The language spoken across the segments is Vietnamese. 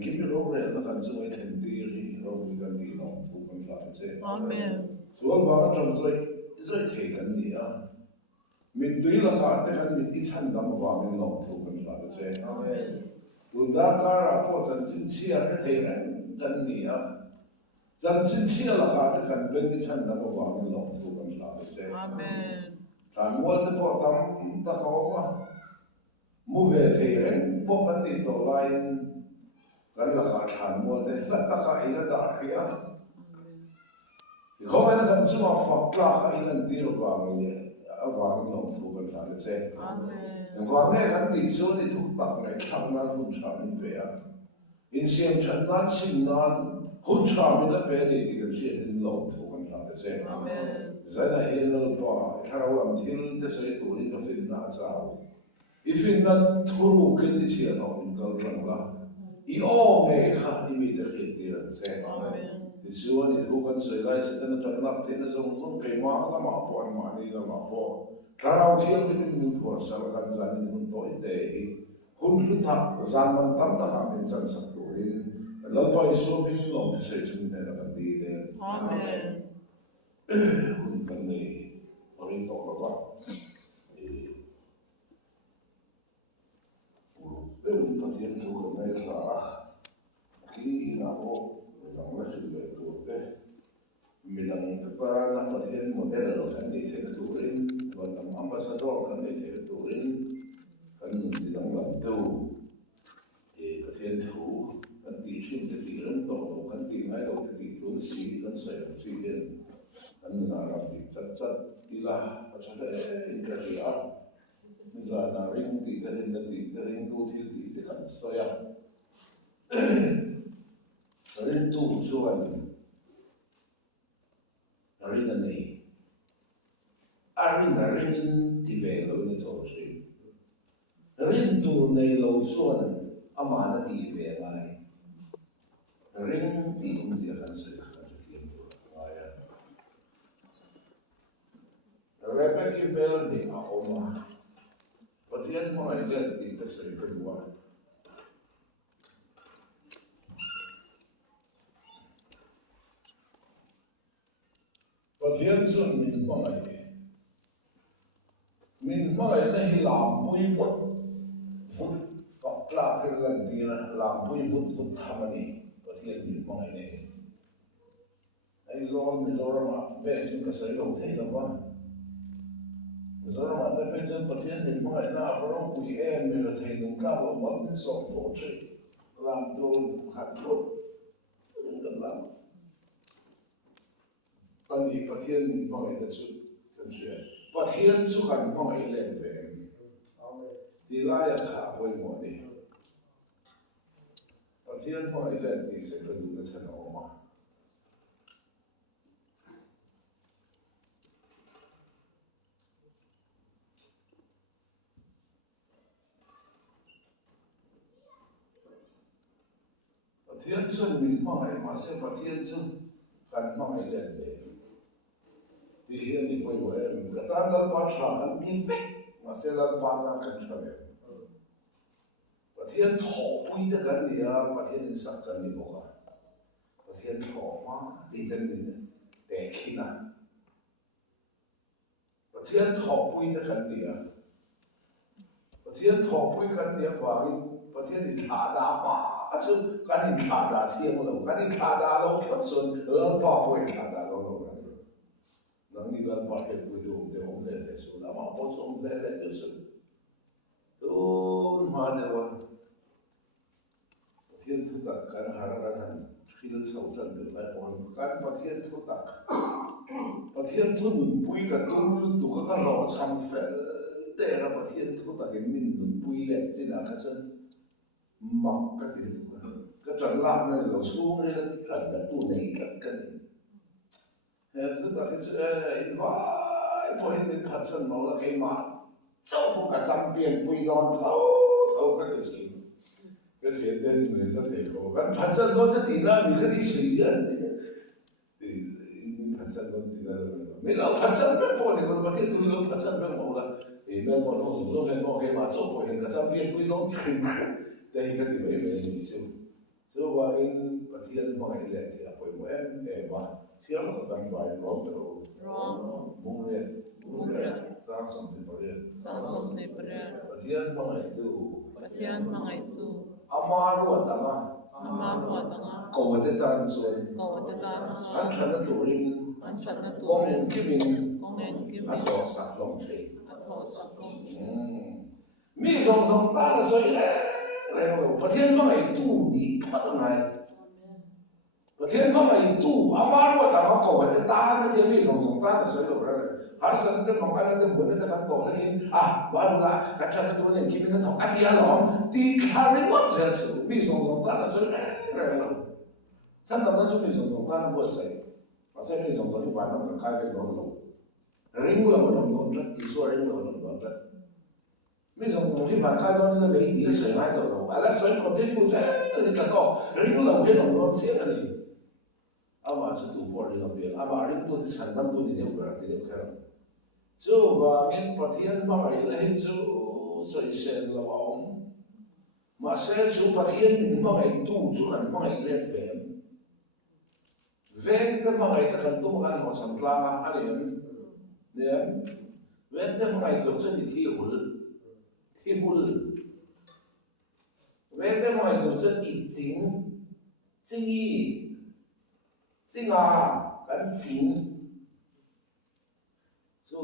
Kim yo ro re la kan chu ai then ti ri ro mi kan ni long thu kan la che. Amen. So ba tram zoi zoi the kan ni a. Min tui la ka te kan ni chan dam ba min long thu kan la che. Amen. Lu da ka ra po chan chin chia ke the ren kan ni a. Chan chin chia la ka te kan ben ni chan dam ba min long thu kan la che. Amen. Kan mo te po tam ta ko ma. Mu ve the ren po kan ni to lain kan la ka than mo te la ka ina da khia. Ko ai na kan chu ma fa kla ka ina ti ro ba ngi a wa ngi long thu kan la che. Amen. Wa nge kan ti chu ni thu tak ngai thang na hun cha min pe a. In siam chan nan sin nan hun cha min la pe ni ti kan chi tin long thu kan la che. Amen. Zana hil ba thara lam thil de sei tu ni ka fin na chao. Ifin na thuru kin ni chi no in kal rang la. I o nge kha ni mi de khit ti ran che. Amen. Ti chu ni thu kan sei lai se tan tan nak te na zong zong ke ma la ma po ma ni la ma po. Thara thil ni min pho sa kan zan ni hun toi te hi. Hun thu thak zan man tam ta ha min chan sak tu rin. Lo pa I so bi lo se chun ne la kan ti de. Amen. Hun kan nei rin to la ba. Hun pa tien thu kan nei la. Ki na ho lang la khil le tu te. Minang te pa na pa tien model lo kan nei te tu rin. Wan tam ambassador kan nei te tu rin. Kan minang lam tu. Pa tien thu kan ti chin te ti rin to kan ti ngai to te ti tu si kan sai kan si den. Kan na ra ti chat chat ti la pa cha le in ka ri a. Za na ring ti te rin ti te ring tu ti ti te kan so ya. Rin tu chuan rin na nei. Rin na rin ti ve lo ni zo shi. Rin tu nei lo chuan ama na ti ve lai. Rin ti kum ti kan sai kan ti tu lai. Rebecca Bell ni a oma. Pathian mo ai le ti ta sai kan wa. Pathian chun min mai na hi lam pui fut kok kla ke lan ti na lam pui fut thamani pathian min mai ne ai zon mi zorama be sin ka sai lo thei lo wa zorama ta pe chun pathian min mai na ro pui em mi la thei nung ka lo ma min so fo che lam tu khat fut kan lam Pani pathian mai na chu kan che pathian chu kan mai le ve ti la ya kha poi mo ni pathian mai le ti se kan du na chan o ma pathian chu min mai ma se pathian chu kan mai le ve ti hian ni poi wa em ka ta la pa tha kan ti ve ma se la pa ta kan tha ve pathian tho pui ta kan ni a pathian in sak kan ni bo ka pathian tho ma ti tan ni te khina pathian tho pui ta kan ni a pathian tho pui kan ni a wa in pathian in tha da ma chu kan in tha da thiam lo kan in tha da lo khot chun lo pa pui tha da lo nang ni gan pa ke pui do de om le le so la ma po so om le le de so to ma de wa pathian thu ta kan har ra han khil chau tan de lai on kan pathian thu ta pathian thu nun pui ka tum lu tu ka lo cham fel de ra pathian thu ta ke min nun pui le china ka chen mak ka ti tu ka chan la na lo su ne la chan da tu nei ka kan thu ta ke in vai point min phat san mo la ke ma chau ko ka cham pian pui don thau thau ka ti chi cái chuyện đến người rất là khó khăn phát sinh nó rất thì ra vì cái đi suy diễn thì phát sinh nó thì ra mấy lão phát sinh bên bộ thì còn mà thiết tôi lúc phát sinh bên bộ là thì bên bộ nó dùng lúc bên bộ cái mà chụp của hiện cả trăm viên quý nó đây cái thì mấy về nhìn siêu qua in và thiên phong ngày lệ thì là quên của em mà chỉ là một cái vài lốp rồi muốn lên ra sầm thì bỏ lên và thiên phong ngày tu ama ruột tanga cầu để tan xuân anh chắn là tuổi con em kia mình anh thọ sạc lòng thề mi dòng dòng ta là sợi này rồi và thiên phong ngày tu đi phát này và thiên phong ngày tu ama ruột tanga cầu để ta nó thiên mi dòng dòng ta là sợi rồi har san te mong ana te buat te kan to ni baru lah kaca te tuan yang kimi na thong atia lo ti hari what zer bi song song ta na so re lo san ta na chu bi song song ta na buat sai pa sai bi song song ni ba na ka kai ke lo lo ring lo lo lo tra ti so ring lo lo tra bi song song ni ba kai lo ni na bei di sai mai to lo ala sai ko te ku sai ni ta to ring lo ke lo lo se na ni ama chu tu por ni lo be ama ring to ti san ban to ni de ba ti de ka chú và những bậc thiên mà ấy là hình chú xây sen là ông mà sẽ chú bậc thiên mình mà ấy tu chú cần mà ấy lên về cái mà ấy ta cần tu ăn họ sắm la anh em nè về cái mà ấy tu cho đi thi hul về cái mà ấy tu cho đi chính cái chính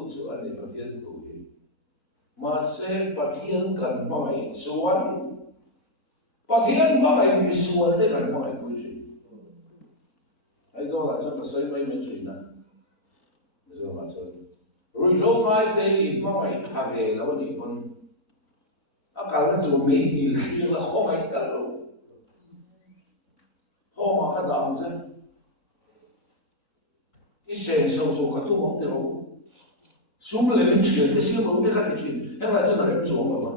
chú anh em bậc thiên tu hi mà sẽ bậc thiên cần mà ấy xuân bậc thiên mà ấy bị xuân đấy cần mà ấy bùi gì hay do là cho ta xây mấy mấy chuyện nè do mà cho rồi lâu ngày đây mà ấy thà về là vấn đề con cả cái tụi mấy gì kia là không ai cả đâu không mà cái đam chứ cái sen sâu tụ cái tụ không được xuống lên chuyện cái siêu không thể cái chuyện em lại cho nó lên xuống mà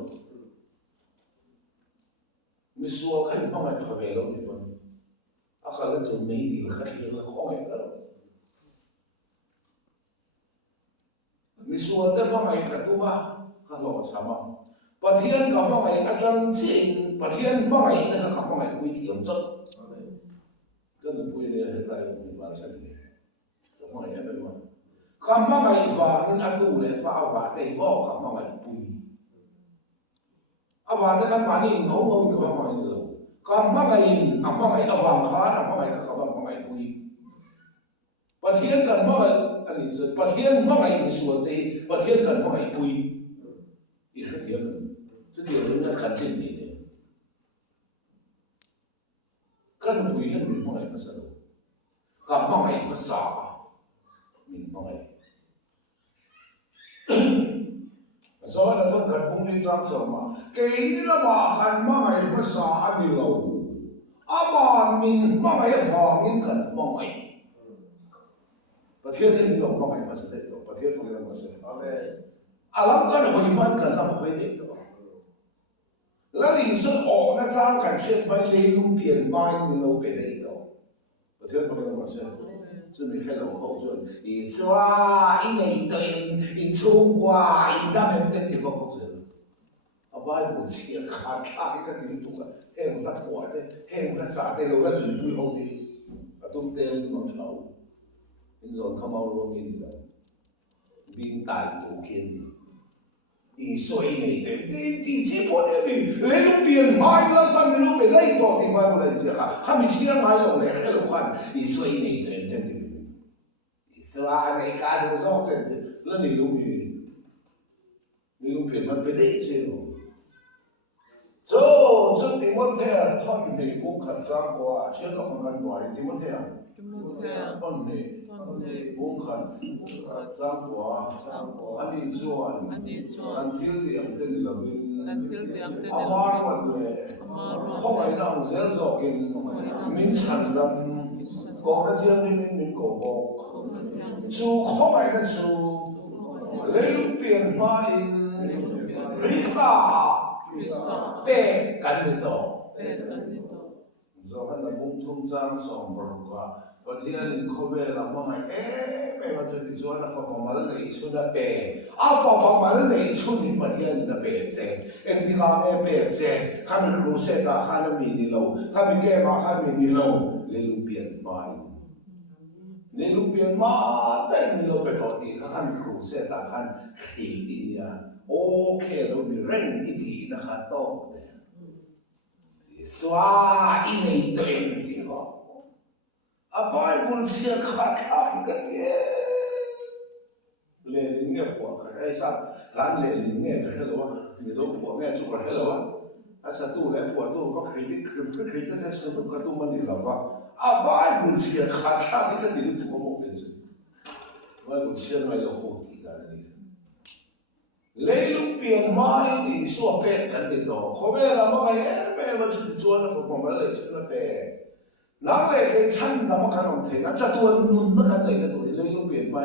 mình xuống cái phong này phải về đâu thì con cái tụi mấy gì cái chuyện là không ai cả đâu mình xuống cái phong này cái tụ ba cái lo sao mà bậc thiên cái phong này cái chân chính bậc thiên phong này cái phong này quy thì làm chất cái nó quy này hiện tại mình bán sang này phong này em biết không khăm ngày và nên ăn đủ để pha và để bỏ khăm ngày bùi và cái khăm ngày ngấu ngấu cái khăm ngày nữa khăm ngày vàng khá khăm ngày bùi và thiên cần mà anh ấy rồi và thiên mà ngày bị suy thế và thiên cần mà ngày bùi thì cái thiên nó khẩn trình gì đấy cái bùi nó bị mà ngày nó sao khăm ngày nó sao mình mà ngày do là tôi cần cũng liên trang sở mà cái là bà khăn mà ngày mà xa anh đi lâu mà mình mà ngày phò mình cần mà ngày và thiên thì mình lòng mà ngày mà sẽ đấy và thiên không làm mà sẽ làm cái hồi mà cần làm hồi đấy đó là lý do ở nó trang cảnh chuyện mà lấy luôn tiền mai mình lâu cái đấy đó và thiên không làm mà sẽ cho mình khai đầu hậu chuẩn ý xóa ý này tên ý chung qua ý đam em tên thì vào hậu chuẩn à vai một chiếc khá khá cái gì tụ cái hem một quả thế hem một xã thế lâu là gì tụi hậu thì à tụi tên nó thấu nên rồi không mau luôn nhìn đâu biên tài tổ kiến ý xóa ý này tên thì chỉ có mình lấy lúc tiền mai là con mình lúc phải lấy to thì mai một lần gì cả không bị chỉ là mai lâu này khai đầu khoan ý xóa ý này tên thì xóa này cả đồ rau thế là mình luôn biểnมันไปได้ใช่ไหมcho tình huống thế à thôi mình cũng khẩn trương quá chưa có một lần đuổi tình huống thế à con này cũng khẩn trương quá anh đi chọn anh thiếu tiền tên là mình amar một lệ không ai đang dễ dàng mình chẳng đâm có cái thiên mình có bọc chú không ai là chú lấy lúc tiền mà in visa tệ cắn được đó do hắn là bung thung giang sòng bờ qua ประเทศเขาเวลาว่าไงไม่ว่าจะติดชวนฝากมาเลยชุนเปฝากมาเลยชุนประเทศนี่เปเจที่เราเปเจข้ามีครูเสดข้ามีนิโลข้ามีแก่มาข้ามีนิโลเลยลุเปลี่ยนไปเลยลุเปลี่ยนมาแต่นิโลเป็นปกติข้ามีครูเสดข้าขีดเนี่ยโอเคเรามีเร่งอีทีนะครับโตสวาอินในตัวเองที่ว่าBible siya khataki katiye leling nge po kare sa lan leling nge hello ni zo po nge chu hello asa tu le po tu ko critic sa so ko tu mani lava Bible siya khataki katiye tu ko mo peso Bible siya mai lo hoti da ni leilung pian mai ni so pe kan ni to ko be la ma me ma chu chu na fo ko ma le chu na peนักเล่นชั้นนำมาขนมเทนะจะตัวนุ่นนักเล่นตัวเล่นลูกเปลี่ยนไป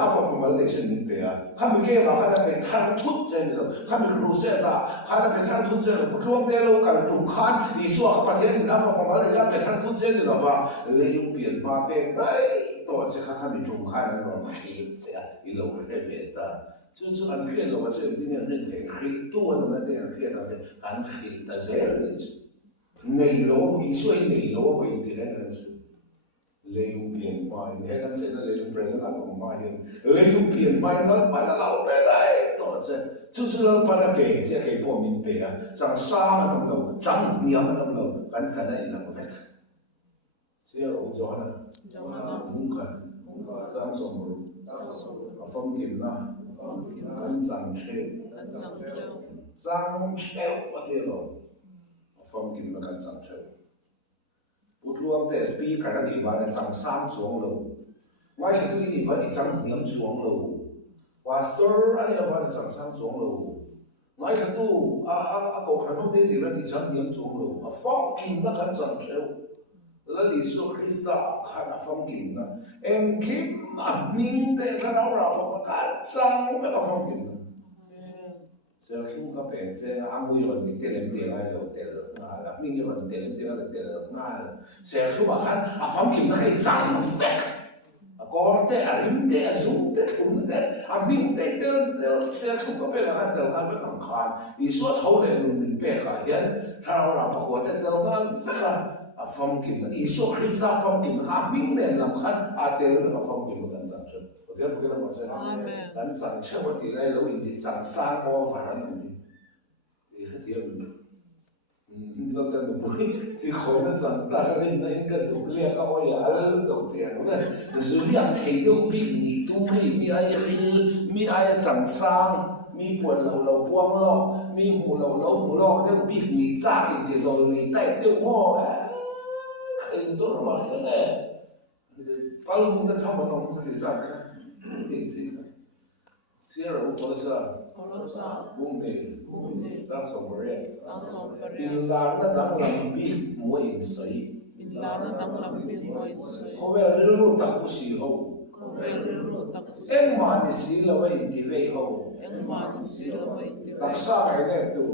อาฟังมาเลเซียนี่เปียข้ามีเกี่ยวกับข้าเป็นทางทุจเจนเลยข้ามีครูเซต้าข้าเป็นทางทุจเจนพวกรวมเดียวกันจุ่มขันอีส่วนข้าประเทศอาฟังมาเลเซียเป็นทางทุจเจนเลยว่าเล่นลูกเปลี่ยนมาเป็นได้ตัวเจ้าข้ามีจุ่มขันนั่นว่าไม่เสียอีลูกเรียนได้จู่ๆอันเขียนเราว่าเจ้าที่เนี่ยเรื่องเขียนตัวนั่นเองเขียนอะไรอันเขียนแต่เจ้าเนี่ย内容一说内容会点人说，内容变化，你看现在内容本身那个嘛的，内容变化那把那老白的，多少就是那把那白这给破明白啊，长沙那么多，长娘那么多，刚才那一那么白，这样我做呢，不看，长什么，风景呐，刚长车，长车我对了。phong kim na kan sang cheu utluam te spi ka ni wa na chang sam chuang lo mai se tu ni wa ni chang niam chuang lo pastor ani wa na chang sam chuang lo mai se tu a ko khano de ni wa ni chang niam chuang lo a phong kim na kan sang cheu la li su Krista khana phong kim na em kim a min te ka ra pa ka chang ka phong kim Saya suka pensar, aku yang di dalam dia ada, mungkin yang di dalam dia ada. Saya suka kan, apa mungkin nak izan fek, kalau dia alim dia zoom dia pun dia, amin dia saya suka pensar dia kan berangkat, isu tahu le nun berangkat ya, kalau orang pakai dia kan fek, apa mungkin isu Krista apa mungkin amin dia namkan ada apa mungkin kan sangat. Dia bukan apa sahaja, kan sangat cepat dia lalu ini sangat sangat overan ini, diaเราแต่หนุ่มจีคนนั้นสั่งตาเล่นนั่นก็สุเรียกเขาว่าอย่าเล่นตกเตียงนะสุเรียกเที่ยวบิ๊กนี่ตู้ให้มีอะไรมีอะไรจังสร้างมีปวดเราพวงเรามีหูเราเที่ยวบิ๊กนี่จ้าอินทิโซนี่แต่เที่ยวมั่วเคยโดนมาแค่ไหนปาลุงนั่นทำมันน้องคนที่สั่งกันจริงๆเสียเราคนละสั่งบุ้งเนี่ยสร้างสมบูรณ์บินลาหน้าดังลำบีมวยใส่เขาเวรรู้ตักกุศิเขาเอ็งมาดิสิละไว้ดีเว้ยเขาตักษาไงเนี่ยตัว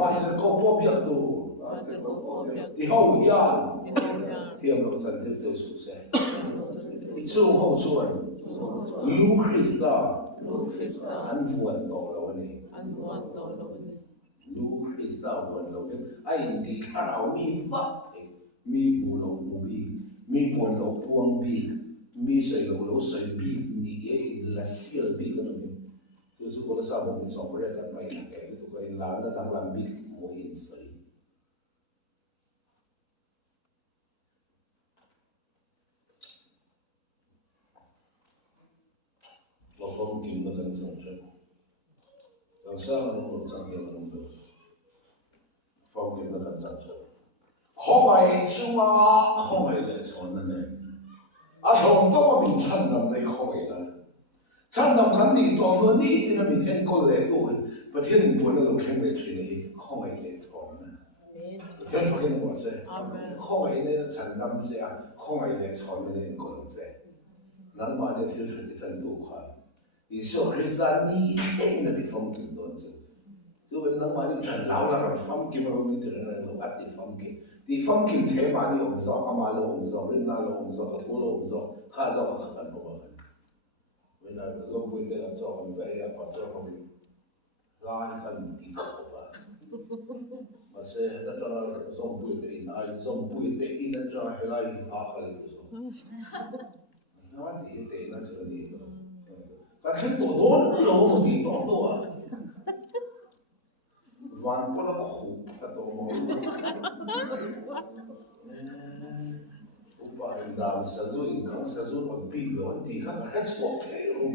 วันจะก็พบยังตัวที่เขาหยาดเทียมเราสันติจะสุดเสียช่วงเขาชวนลูกคริสต์อันฟวนต่อเราเนี่ยลูกคริสต์วันเราเนี่ยไอ้ดีถ้าเรามีฟักมีบุญเราบีมีบุญเราพวงบีมีใส่เราใส่บีนี่เองละเสียบีกันเลย就是我的上面你上不了的买一个，这个拿那当蓝比没意思。我风景那个上去，上山那种长点那种，风景那个上去，好买猪啊，好买的穿的呢，从多米产能那好买的。ฉันทำคันดีตอนนี้ที่นั่นมีเอ็นก็เล็กด้วยประเทศญี่ปุ่นเราแข่งไปที่นี่ข้องไอ้เล็กก่อนนะประเทศฝรั่งว่าเสียข้องไอ้เนี่ยฉันนำเสียข้องไอ้เล็กก่อนเนี่ยก่อนเสียนั่นมาเนี่ยที่เราที่กันดูค่ะอีส่วนคริสต์นี่เองนะที่ฟังกินตอนเสียส่วนนั่นมาเนี่ยฉันเล่าแล้วฟังกินเราไม่ได้เรื่องเราอัดที่ฟังกิน thì phong kim thế mà đi ông gió mà lo ông gió bên nào lo ông gió có thua lo ông gió khá gió có khẩn không vậy bên nào có gió bùi tên là gió ông vậy là có gió không bị lai cần thì khổ vậy mà sẽ đã cho nó gió bùi tên ai gió bùi tên nó cho hay là họ khẩn gió nó thì tên nó sẽ đi cái thứ tổ đốn lâu một tí tổ đâu à vạn có nó khổ thật tổ mồ và đào sử dụng không sử dụng một pin rồi thì các khách sạn thế rồi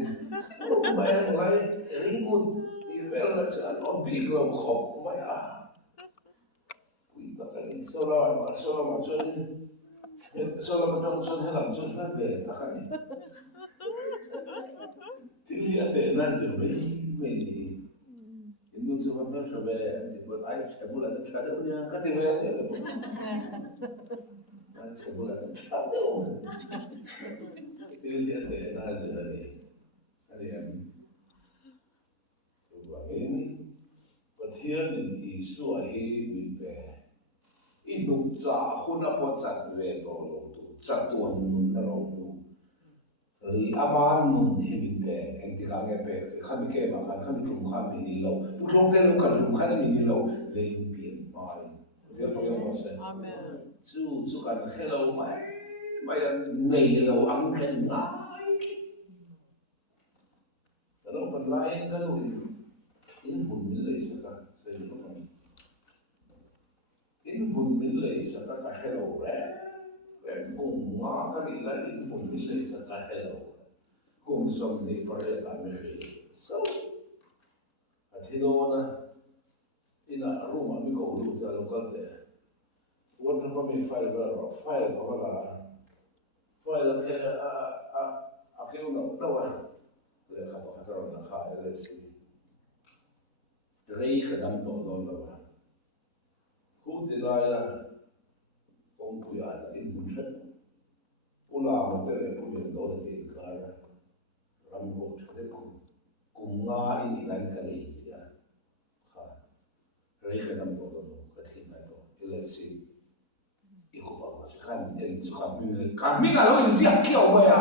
mà lại riêng một thì về là sẽ có pin rồi khổ mà quý tất cả những số đó mà số đó trong số hay làm số khác về tất cả những thì liên để là gì mình thì những số mà trở về thì bọn anh sẽ muốn là trả được nha các thì về sẽ全部来差不多，这个点对那是的，那点，我们ประเทศนี้ส่วนที่มีแบบอินุจาคนละพอจัดเวทเราดูจัดตัวนุนเราดูหรืออามานุนที่มีแบบเองที่ข้างแบบข้ามีแค่บางข้ามีจุ่มข้ามีนี่เราทุกลงแต่เรากันจุ่มข้ามีนี่เราเลยเปลี่ยนไปเดี๋ยวพวกเรามาเสร็จchú cần hello mày ngày lâu ăn cái ngái đó mình lại cái đồ in hồn mình lấy sao cả rồi nó còn in hồn mình lấy sao cả hello đấy cùng ngã cái gì là in hồn mình lấy sao cả hello cùng sống đi vào đây làm cái gì so thì đó là ina Roma mi ko lu ta local te what no me file ko la file ke a ke una tawa le ka pa ta na kha le si rei khadam to don la ku ti la ya ong pu ya in mun chat ula mo te le pu yen do te ka ram go chhe ku nga in lan ka le ya kha rei khadam to don ka thi na to le si iku ba ma kan en chu ka mi ka lo in sia kyo ba ya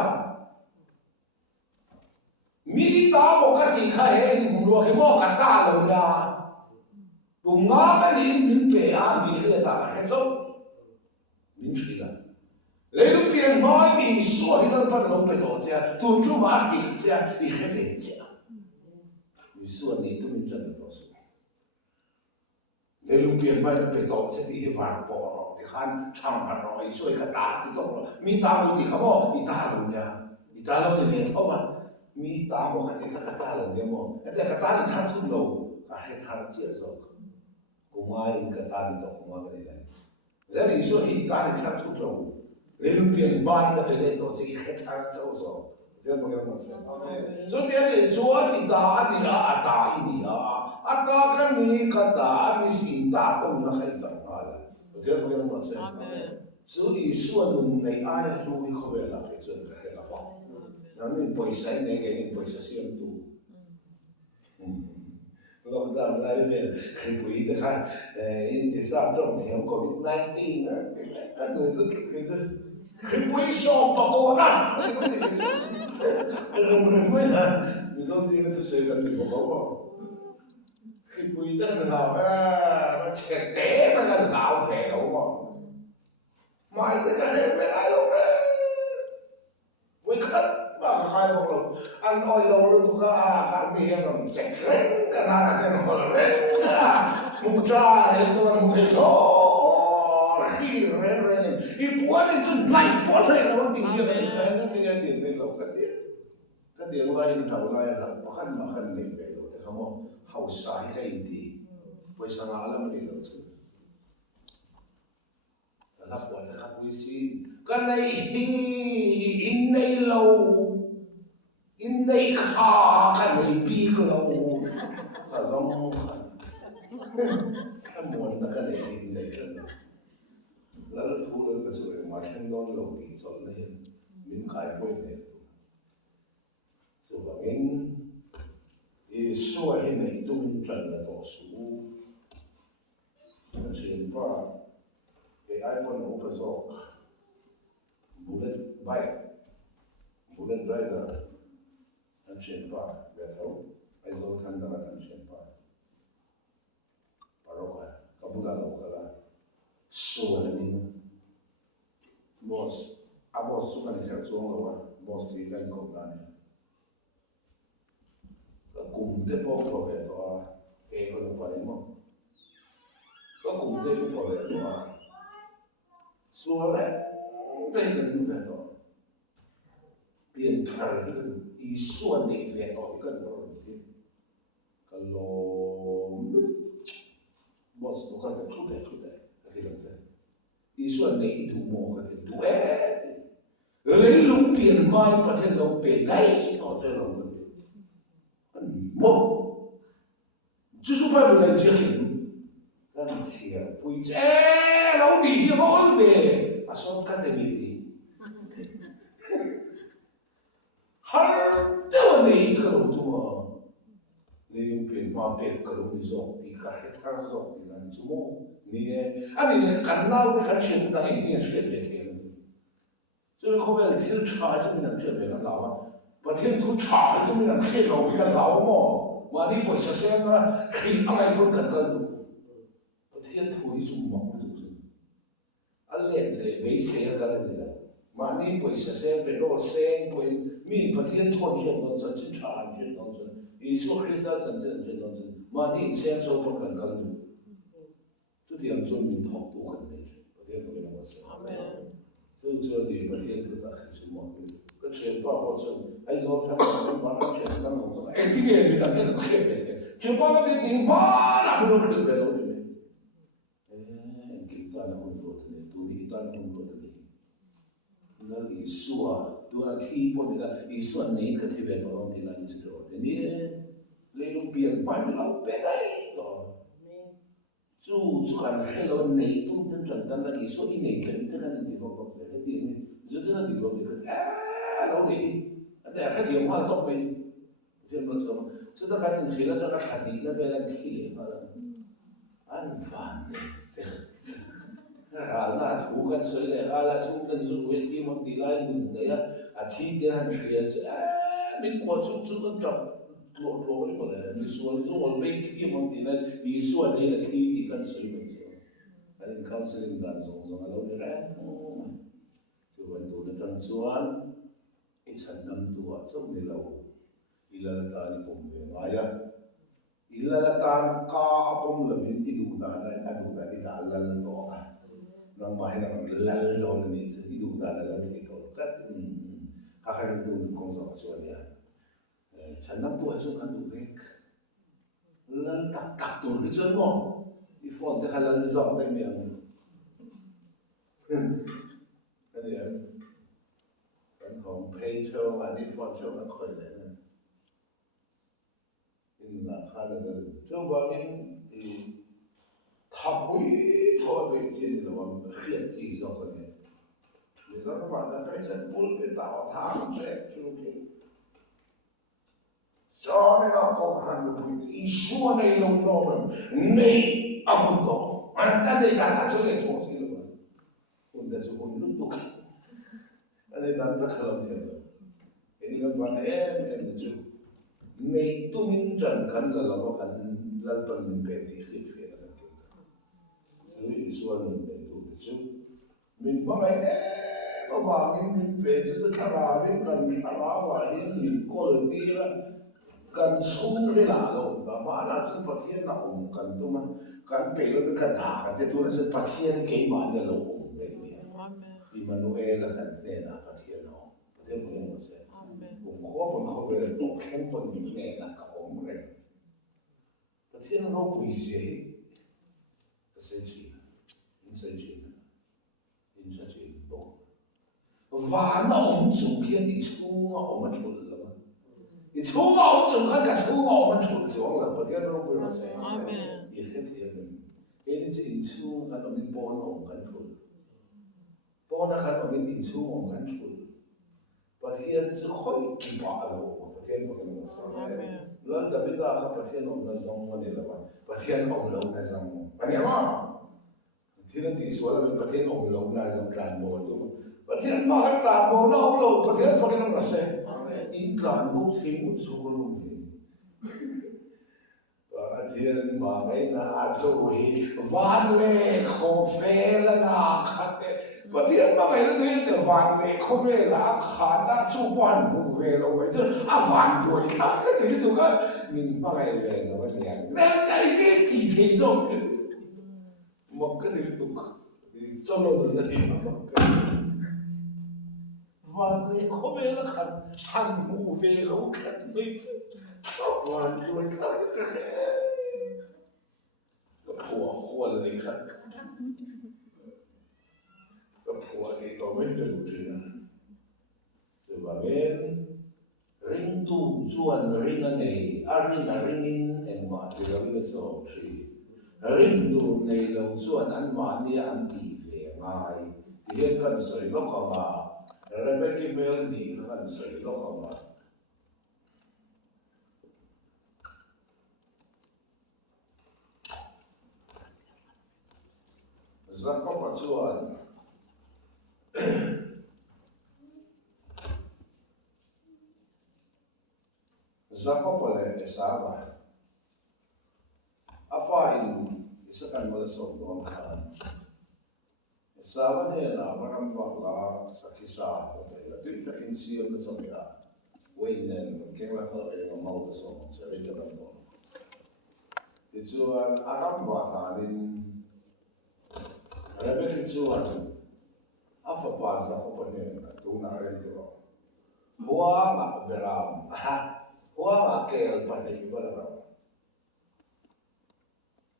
mi ta mo ka thi kha he in lo ke mo ka ta lo ya tu nga ka ni min pe a mi le ta ka he so min chi la le lu pian mai mi so hi lo pa lo pe to sia tu chu ma hi sia i he ve sia mi so ni tu min chan to so le lu pian mai pe to sia i he va po thì khăn chăm hà nội xuôi cả đá thì tốt mi ta một thì không có mi ta luôn nha mi ta lâu thì về thôi mà mi ta một cái thì cả ta luôn nha mà cái cả ta thì thắt thun lâu cả hai thắt chia rồi cùng ai cả ta thì tốt cùng ai cái này giờ thì xuôi thì ta thì thắt thun lâu lấy lúc tiền bay cái bên đó thì hết thắt châu rồi thế mà cái gì rồi thì chúa thì ta thì là ta ini à ta cái mi cái ta mi xin ta cũng là hay chẳng hạn thế mà cái gì所以说呢，你爱路一口来给这个黑了放，然后你本身那个你本身先读，เราดังไรเนี่ยคือปุ๋ยแต่ค่ะอินทิสามตรงเถียงโควิด-19นะก็ดูสิคือปุ๋ยสอบประกอบนะไม่นะมีสองที่มันจะเสียกันอยู่บอกว่าคือปุ๋ยแต่เรามันเช็ดเต้มันเราแฝงมั้งไม่แต่ก็เห็นไม่ได้หรอกนะวิ่งขึ้นมาใครบอกเราอันอ้อยเราเรื่องทุกข์การมีเหตุเสกเร่งกันนานแต่เราเร่งมุจจาเรื่องตัวมุจจาขี้เร่งอีพวกนี้จุดไหนพวกนี้เราติดเชื้อกันใครนั่นที่จะติดเป็นเราก็ติดไล่เท่าไรครับขั้นมาขั้นหนึ่งไปเราแต่เขาบอกเขาสายใครดีไปสงาแล้วมันนี่เราสุดรับวันนะครับวิสิก็ในอินในเราอินในขากันในปีก็เราข้าสมข้ามวันนักในอินในกันแล้วทุกเรื่องก็สวยมาเช่นโดนเราตีสอนเลยมินขายไว้เนี่ยส่วนมินช่วยให้ในตุ้มจันทร์ต่อสู้นั่นเชื่อว่า iPhone open so bullet bike bullet rider and chain bar beto ai zo kan da kan chain bar paroka kabula lo kala so la ni boss a boss su kan ka zo wa boss ti kan ko na ni ka kum te po pro ve to e ko no pa ni mo ka kum te po ve to so la te ka ni ve to 变态的以算的费到一个人的，个老，boss 都看得出来，那个样子，以算的一度摸个的，对，你路边买不天路边街到这种个的，摸，就是买不来接人，那你钱不一，哎，老米的好费，啊，说看得米的。 har dewa nei karo tuma ni pin ma pe karo ni zo ti ka hetar zo ni nan zumo ni ani ne kan nau de kan shin da ni tin shi de te so ko ba ti cha ji ni nan che be na la ba ti tu cha ji ni nan he lo yi ka lao mo ma ni po sa se na ki ai pun kan kan du ba ti tu yi zu mo du a le me se ka ni la ma ni po sa se be lo se po 民不天团结当中，去团结当中，耶稣基督真正当中，马丁先说不能干的，这点做民好都很难，不天不能我说，就这里不天都打开什么，个钱包包中，还说他们把那钱当弄什么，哎，这个也没当个特别的，就把那个钱包拿不特别多的没，哎，给他那么多的呢，都给他那么多的呢，那耶稣啊。 dua thi pun dia isu ni ke tiba orang tidak disedot. Ini lalu biar banyak lau pedai to. Cu kan hello ni tu tentu dan lagi isu ini kan kan di bawah saya. Jadi ini jadi di bawah itu. Lalu ni ada hati yang hal top ini. Dia macam sudah kan hilang jangan hati nak bela thi. Anfan. Ala tu kan sudah ala tu kan sudah thi mau tilai ni ya. 啊，天天还是也是，哎，你过就个找做不了，你说我没天问题呢，你说你的天你跟谁没做？那你考试你干什么？老的嘞，就问到那张专，一层那么多，这么老，伊拉单你碰没来呀？伊拉单卡碰了没？一路单来，一路单你单来多啊？那买那个来多了你是一路单来你多，kakak itu kongso soalnya, jangan tuh aja kan tuh dek, lalu tak tuh aja mo, di phone deh kalau zong deh yang, kan ya, kan home page show lah di phone show kan kau deh, ini nak kalau coba ini di tapui thoi beijing itu orang hian ji zong kan ya. 你说他妈的，反正不被打，他们这就给。少年郎高看的不一说那种老人，没啊不懂，但是他这个东西了嘛，我那时候你都看，但是他可能听了，你看把那就，没都民政看了老看，老本民变的很非常的，所以说你没都就，民不买ก็ว่ามีเป็นจะทำอะไรกันทำอะไรมีคนดีละกันสู้ไม่ได้หรอกแต่ว่าน่าจะประเทศเราองกันตัวมันกันเป็นแล้วเป็นกันด่ากันแต่ตัวนั้นประเทศที่เก่งมาเนี่ยเราองได้เนี่ยอิมมานูเอลกันเนี่ยนะประเทศเราประเทศเราเนี่ยผมขอผมเขาเป็นตกแข่งคนเนี่ยนะกับองเลยประเทศเราไม่ใช่ก็เสียชีอินเสียชีอินเสียชีบอก ว่า那我们走偏你抽啊，我们出了吗？你抽啊，我们走看看抽啊，我们出走了，不天都不用谁，也很天的。给你这一抽，看到你包那我们出，包那看到你抽我们出，不天只会去把了，不天不跟我说。那那边大他不天我们上我的了吧？不天我们那上我，不天嘛？ ที่นั่นที่สวนเราเป็นประเทศองค์ลงนายสำคัญโมตัวประเทศมหาตราโมน่าองค์ลงประเทศพวกนั้นก็เซ่อินทรานบุตรที่มุสุรุมประเทศมาไม่น่าทุยวันเล่ขเฟลนาขัดประเทศมาไม่รู้ที่แต่วันเล่ขเฟลนาขัดตาจูบวันบุเวลงไปจนอาวันตัวอีกก็ถึงตัวก็มินไปเลยนะวันนี้แต่ไอ้ที่ที่ที่ส่งมันก็ถึงตัวสโลว์นั่นเองวันเล่ขเฟลขัดหันบุเวลงขัดไม่ใช่วันตัวขัดก็ผัวคนเลยขัดก็ผัวที่ตัวไม่เป็นจริงนะแต่ว่าเป็นริงตู้ชวนริงอันไหนริงอินเอ็งมาที่เราเรียกว่าชีริงตู้ในเราชวนอันมาเนี่ยอันดีเวียงไงที่เห็นกันสวยลูกเขามาเราไม่คิดว่าดีกันสวยลูกเขามาZakon pacuan, zakon pala esaba. Apa ini isakan malasok doang kan? Esaba niya na maram bakla sa kisa. Lalu kita kinsiyan na sabiha. Wenen kaya ko ay mau kasong sa rito ng doon. Ituan aram bakla din. Rebecca Chuan, apa bahasa apa ni? Tuna rento. Huang beram, huang akel pada beram.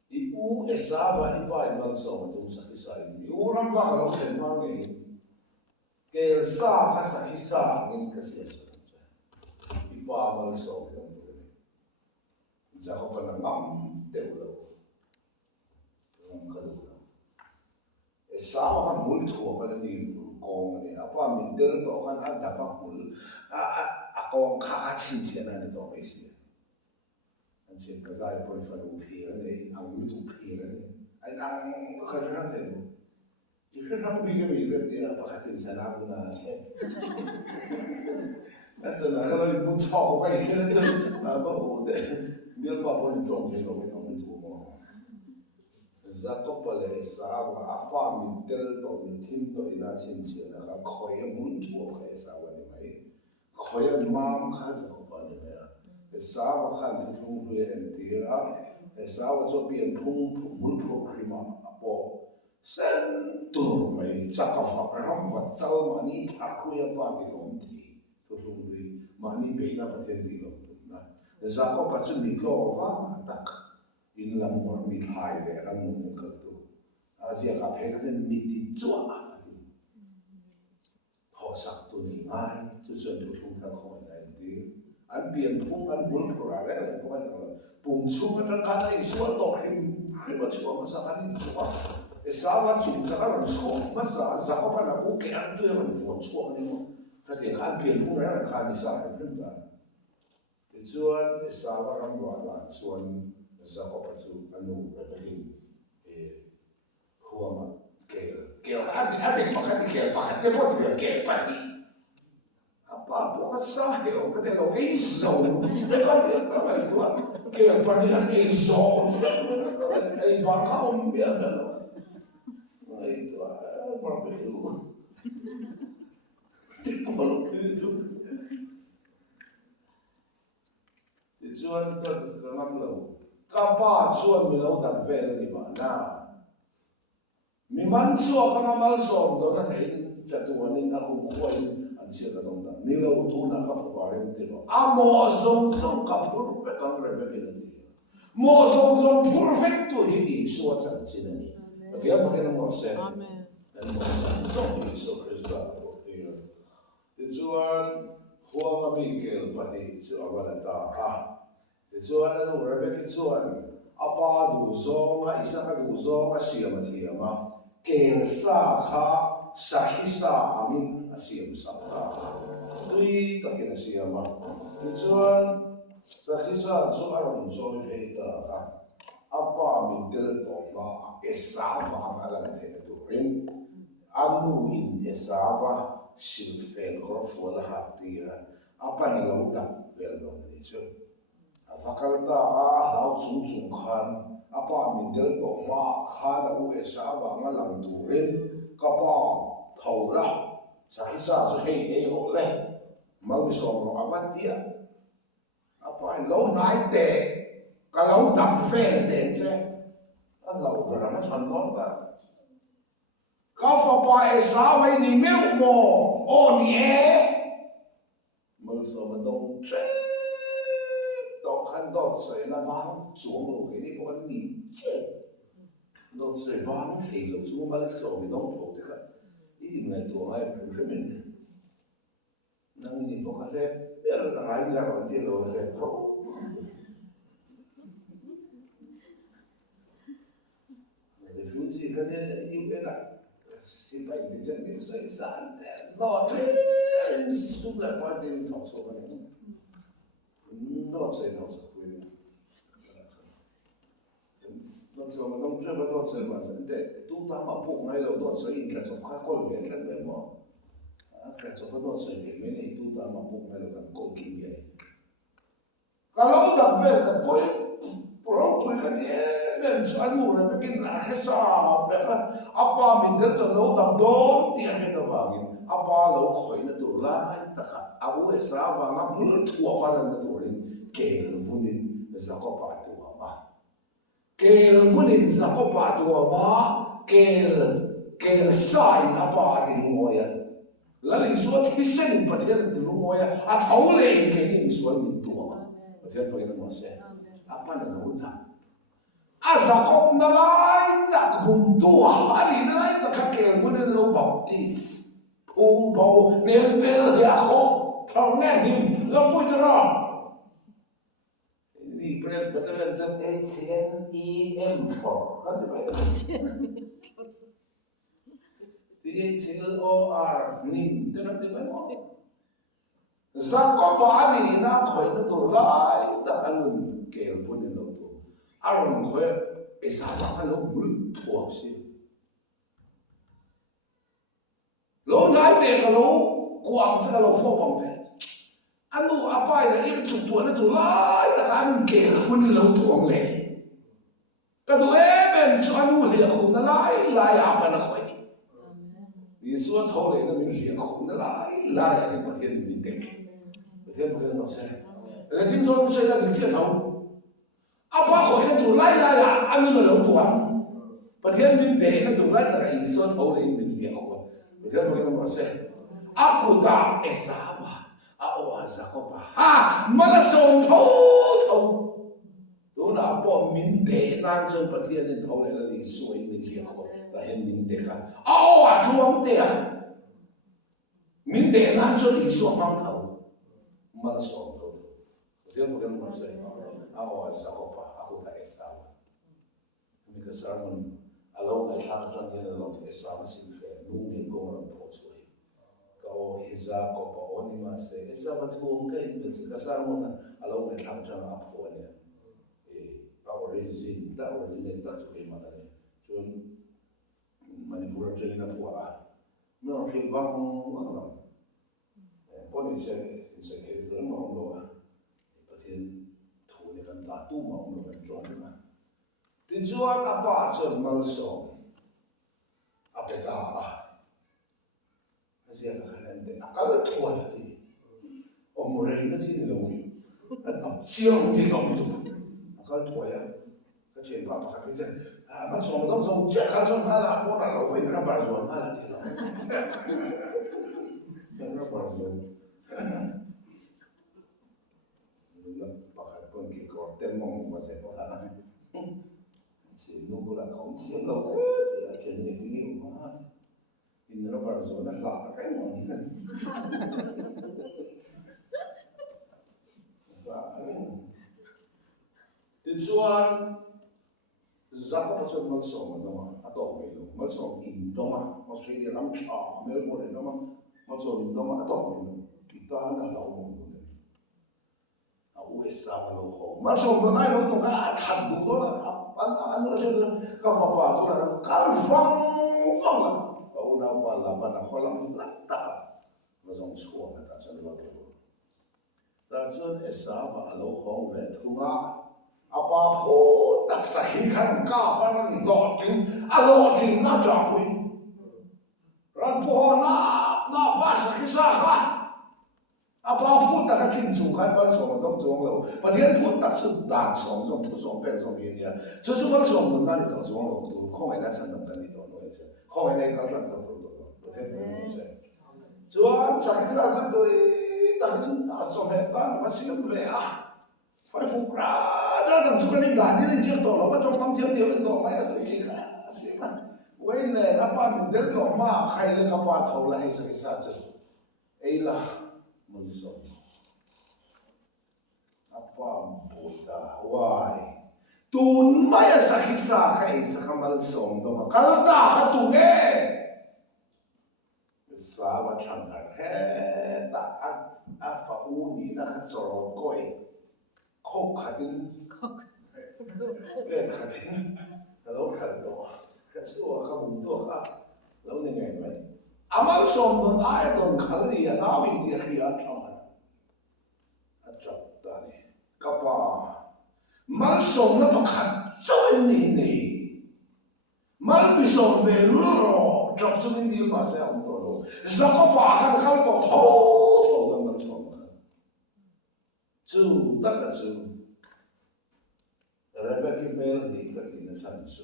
Ibu esaba iba ibang so tu sa kisah ini. Orang kalau kenal ni, kel sa kasa kisah ni kasih saja. Iba amal so yang tu ni. Jangan pernah ngam teulo. Ngam kalu. Sao kan mul thua pada ni kong ni apa middle to kan ada apa mul akong kakacin siya na nito may siya ang siya kazay po faru pira ni ang yutu pira ni ay ang kasaran din ikasang bigyan ikat niya pakatin sa nako na nasa na kalau ibu chao kay sila sa apa po de niya pa po ni John Taylor may namuto mo Zakon pala esawa apa middle to mitin to ina cinci na koya muntu ko esawa ni mai koya mam khaza ko pala ya esawa kan thung hu entira esawa so bien thung mul pro krima apo sentur mai chakafa ram wa chal mani thakuya pa di lomti thung hu mani beina pathen di lom na Zakon pa chu miklo wa tak in lam mor mi thai le kan mun ka tu asia ka phe ka sen mi ti chua ho sak tu ni mai chu chen tu thung tha khoi lai ti an pian thung an bul phra le ko an pum chu ka ka nei sual to khim ba chu ma sa kan ni chua e sa wa chu ka ran chu ma sa za ko na ku ke an tu ran fu chu ni mo ka ti kan pian thung ra ka ni sa ka prim da ti chuan e sa wa ram wa la chuan Zakon pacu anu berbagi huama kel adik makati kel pakat dia buat kel pani apa bukan sah dia kata lo iso dia apa itu kel pani an iso ai bakau dia dah itu berbagi kalau itu tujuan kan lo Kapa chuan mi lo dam ve ni ma na mi man chuan ka mal som do na nei chatu ani na ku khoi an sia ka dong da mi lo tu na ka fa re ti lo a mo zong zong ka pur pe kan re be ni mo zong zong perfecto hi ni so chan chin ni ti a mo ke no mo se amen en mo zong ni so krista ko ti ti chuan huang mi kel pa ni chu awala ta Tujuan anu Rebecca tujuan apa du zonga isa ka du zonga siya matiyama kelsa ka sahisa amin asiyam sabta tui takin asiyama tujuan sahisa zo aron zo heta ka apa min del to ma esava ngalan the turin anu in esava silfen korfol hatira apa ni lauda velon ni so avakalta a lau chung chung khan apa min del to ma khan u esava ngalan turin kapa thola sa hisa so hei ole mal so ro avatia apa lo nai te kalau tak fail te che Allah berama santon ka ka fa pa esa mai ni meu mo o ni e mal so ma dong che to khan do sai na bang chuang lo ke ni ko ni che do sai bang thei lo chu mal so mi dong tho te ka i ngai to mai ku min nang ni ko ka le per na ai la ro ti lo le tho refugee kan you ela si pai de jan ni sai san no tre su la pa de thong so kan no sai no so ku ni no so ma dong tre ba do sai ma san de tu ta ma pu ngai lo do sai in ka so kha ko le kan me mo ka so ba do sai de me ni tu ta ma pu ngai lo kan ko ki ye kalau tak vel ka poi pro poi ka dia men anu ra begin la khasa fa apa min del to lo dam do ti he do wa ngin apa lo khoi na tu la ta kha abu esa wa nga mul thua pa lan na tu rin ke lo vunin za ko pa tu ma ke lo vunin za ko pa tu ma ke sai na pa ti mo ya la li so ti sen pa ti ti mo ya a thau le ke ni so ni tu ma pa ti pa ni mo se apa na lo ta Azakop na lai tak buntua ali na lai tak kakel punin lo baptis pung bo nelpel ya ko thong ne him lo pui tro ni presbyterian san HCNEM for kan ba THLOR nim tenat ba mo Zakop ali na khoi na to lai tak alun kel punin lo Aron khoe esa wa ka lo mul thuak si lo nai te ka lo kwang sa lo fo bang se anu apai na ir chu tu na tu lai ta kan ke hun lo thuang le ka du e ben chu anu le khu na lai apa na khoi ni so tho le na mi le khu na lai ni pa thiên mi tek pa thiên pa no se le din zo se la di che thau apa khoi na tu lai ya anu na lo tuang pa thiên min de na tu lai ta i so tho le min le khu pa thiên pa no se aku ta esaba a o azakopa ha mala so tho tu na po min de na chon pa thiên ni tho le la li so i min le khu ta hen min de ka a o a tuang te a min de na chon i so mang tho mala so tho pa thiên pa no se a o azakopa Esau. Ni ka sermon alo ngai thak tang yen lo Esau sin fe lu ni ko ram po choi. Ka o hiza ko pa oni ma se Esau tu ka in be ka sermon alo ngai thak tang a po ne. Our origin ta choi ma ne. Chon Manipur choi na po a. No ke bang ma. Poni se ke ro ma lo a. Pathin kan ta tu ma um kan chon ma ti chuan apa chon mal so apeta a asia ka khanan de akal thua ti o mo re na chi lo a chiang ni lo tu akal thua ya ka chen pa pa ka chen a ma so ma so che ka so ha la po na lo foi na ba so ha la ti lo na ba so cái cột tem mong mà sẽ có khả năng chỉ lúc là không thiếu đâu thì là chuyện gì cũng nhiều mà thì nó bảo rồi nó lọt cái mà như thế thì chuan giặc có chuyện mất sổ mà đâu mà tổ người đâu mất sổ in đâu mà Australia lắm chả Melbourne đâu mà mất sổ in đâu mà tổ người đâu kita là lâu mong u esa ma lo ho ma so ma nai lo to ka than du do la an lo se ka fa pa to la ka fang fang la ka u na pa la ba na kholam la ta ma zong chua ma ta chan lo lo ta chon esa va lo ho ve thunga apa pho tak sa hi khan ka pa nan lo tin a lo tin na ja pui ran po na ba sa hi sa ha apa pho tak ka tin chu khan ban so dong zong lo pa thian pho tak su dan song zong thu song pen song yin ya chu chu ban song nan ni dong zong lo tu khong ai na chan dong kan ni do no che khong ai nei ka san ka do do pa thian pho ni se chuan sa hi sa su tu ta ni ta so he ta ma si lo ve a phải phục ra ra đằng trước cái đàn đi lên chiếc tổ nó trong tâm chiếc tiêu lên tổ máy sẽ xí mà vậy này nó ba mình đến tổ mà khai lên nó ba thầu lại sẽ sao chứ ấy là mình sống nó ba bồi ta hoài tuôn máy sẽ khi sao cái sẽ không ăn sống đâu mà cái ta sẽ tuôn nghe sao mà chẳng hạn hết ta ăn phải uống gì nó không cho nó coi khóc khát đến khát đến lâu khát đó khát chua khát mồm to khát lâu này ngày vậy amal som don ai don khát đi à nào mình đi khi ăn trong ăn chậm ta này kapa mal som nó to khát cho anh này mal bị som về rồi chậm cho mình đi mà sẽ ăn to rồi giờ có phá khát khát to thâu don mal som chú tất cả chú Rebecca Mel đi cái gì nó sẵn chú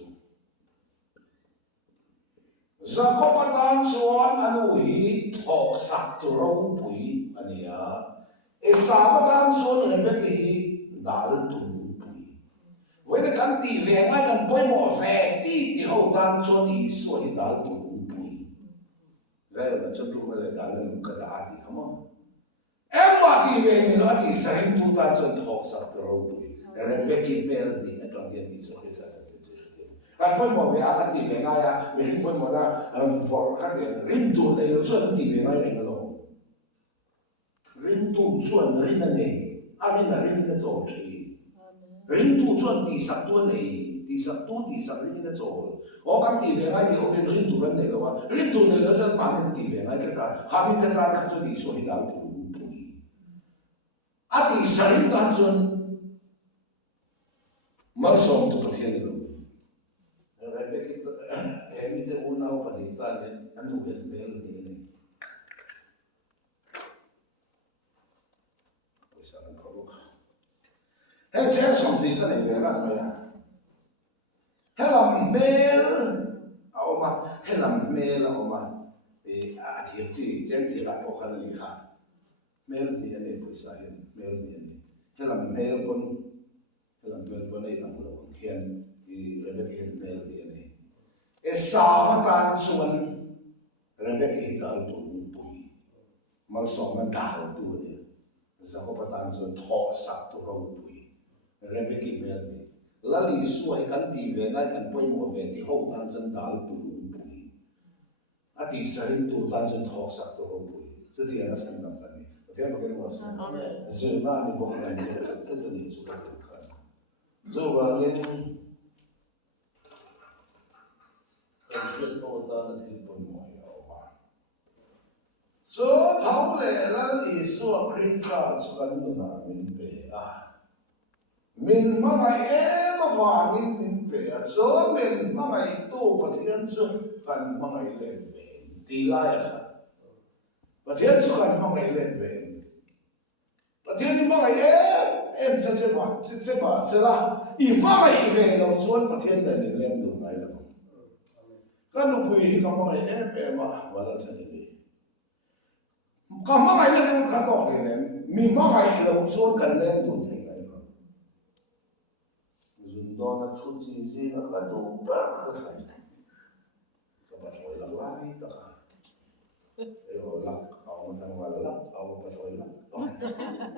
giờ có bắt đầu chuan anh uy thọ sắc tu râu bụi anh ya sao bắt đầu chuan Rebecca hi đào tu bụi vậy là căn tì về ngay căn bôi mỏ về tì hậu đan chuan hi suy đào tu bụi rồi là chân tu mới đào lên cái đá thì không em mà tì về thì nó thì sẽ tu đan chuan thọ sắc tu râu bụi Rebecca Mel đi ở trong điện đi rồi cái sao kan poi mo ve akan ti ve nga ya me rin poi mo na for ka de rin tu nei lo chuan ti ve nga rin lo rin tu chuan rin na nei a rin na rin na zo chi rin tu chuan ti sak tu nei ti sak rin na zo o kan ti ve nga ti o rin tu ran nei lo wa rin tu nei lo chuan ma rin ti ve nga ka ha min ta ta ka chuan ni so ni da tu a ti sa rin ta chuan mal som tu pathian lo em te una o panita ne anu get mel ni pues an ko he chen som ti ka ne ga me ya helam mel au ma helam mel au ma a ti chi chen ti ga ko khan ni kha mel ni ne pues a mel ni helam mel bon nei lang lo hian i Rebecca mel ni sao tan xuân Rebecca hi dal tu pui mal som na dal tu ni za ko tan xuân tho sak tu ro pui Rebecca mel ni la li suai kan ti ve na kan poi mo ve ti ho tan xuân dal tu pui a ti sarin tu tan xuân tho sak tu ro pui tu ti ana san nam kan ni ti ma kan mo sa ze na ni bo kan ni tu ni su ka kan zo wa len so thấu lệ là lý số Christa chuan nu na min pe a min ma mai em và min pe a so min ma mai tu pathian chu kan ma mai le ve ti lai kha pathian chu kan ma mai le ve pathian ma mai em se ba se la i ma mai ve lo chuan pathian le ni lem du nai la kan nu pui ka ma mai em ma wala sa ni Kamu ngai le ka to ne mi ma ngai lo chuan kan le du thei kai ba zun do na chu chi ji na ka do ba ka thai ka ba thoi la lai ta ka e ho la au ma tang wa la au ba thoi la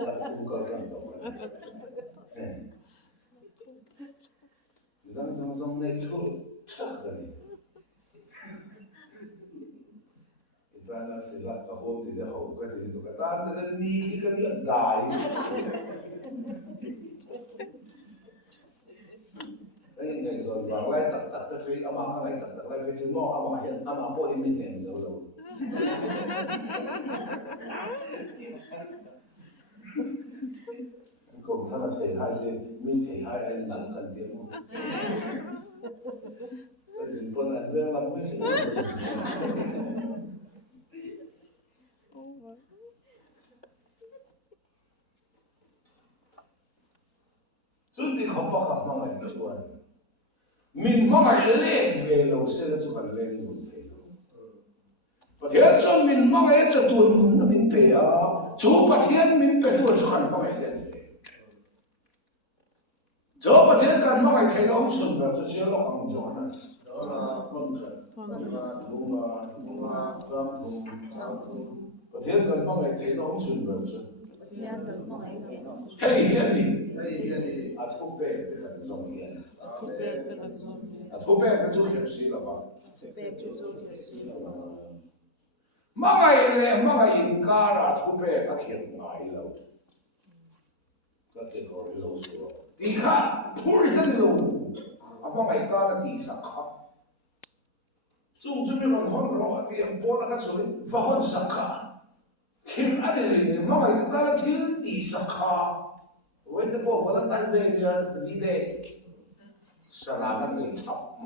la ku ka san to ba dan sang sang ne chu cha ka ni Tana sila ka ho di da ho ka di to ka ta na ni ka ni dai vàng lại tắc tắc tắc cái ama cái lại tắc tắc lại cái chữ ngõ ama hiện ama bộ in mình ném rồi đâu cùng thằng là thầy hai lên mình thầy hai anh nặng cần tiền mua cái gì bọn anh quen lắm cái chúng thì không bao giờ mong anh chuẩn mình mong anh lên về lâu sẽ là chụp anh lên một thế và thế cho mình mong anh cho tuần nó mình về à chú bà thiên mình về tuần cho anh mong anh lên về cho bà thiên cần mong anh thấy nó không chuẩn vào cho chiếu nó bằng cho nó đó là mong và thế cần mong anh thấy nó không chuẩn vào cho hey hiền đi à thuốc bè cái là dòng hiền à thuốc bè cái chỗ hiển sĩ là vậy mà ngày in ca là thuốc bè các hiển ngài lâu các hiển gọi lâu rồi đi khác thôi đi tới lâu à mà ngày ca là đi sắc khác chúng mình còn hôn rồi thì em bỏ ra cái số và hôn sắc khác hiển anh này mà ngày ca là thiếu đi sắc khác với cái bộ phận đại diện thì gì đấy sao làm người chọc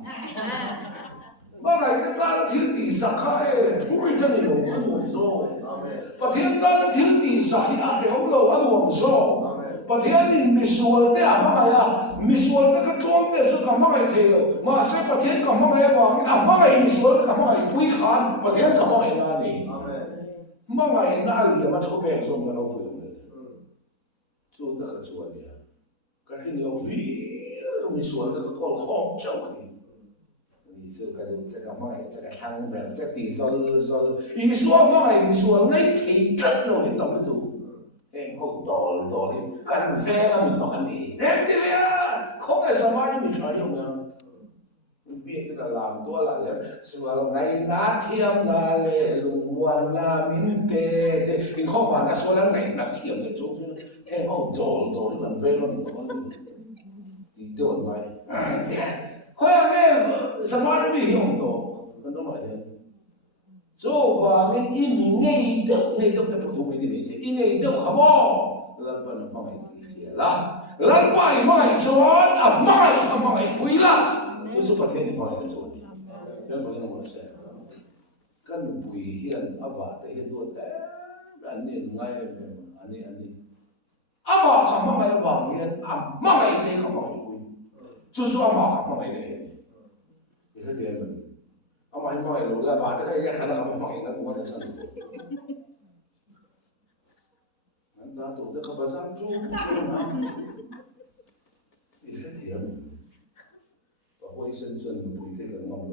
mà ngày cái ta thiếu đi sắc khai thôi cho nên là ăn uống rồi và thiên ta thiếu đi sắc thì ăn không lâu ăn uống rồi và thiên thì misual thế à mà ngày misual cái tuông thế rồi cả ngày thế rồi mà sẽ và thiên cả ngày vào mà ngày misual cả ngày bùi khán và thiên cả ngày là gì mà ngày na liền mà không biết rồi mà đâu bùi chú ta cái chú này cái hình lâu lý misual cái con khom châu thì Isu kadang cakap mai cakap hang ber cakap zol isu mai isu ngay thì cất rồi cái tổng itu em không tol kan ve mình nói gì em đi à không ai sao mai mình chơi không nha mình biết cái là làm tua lại nhá sửa ngày ná thiêm là lệ lùng quan là mình bê thì không phải là số lần ngày ná thiêm để chỗ chứ em không tol kan ve lo mình nói thì tôi nói thế khoe nghe sao mai nó bị không tổ nó nói thế so và mình in ngay được cái bộ đồ mình thì in ngay được không là bạn nó mai thì là bài mai chọn à mai không mai bùi là tôi số phát hiện mai là chọn nên tôi nói sẽ cần bùi hiện à và để hiện luôn đấy anh nhìn ngay anh à mà không mai vàng hiện à mai thì không mai bùi chú à mà không mai này cái gì mình ông anh nói rồi là bà cái khả năng không hỏi nó cũng có thể sẵn anh ta tổ chức các bà sáng chú thì cái gì mình và quay sân bùi thế là ngon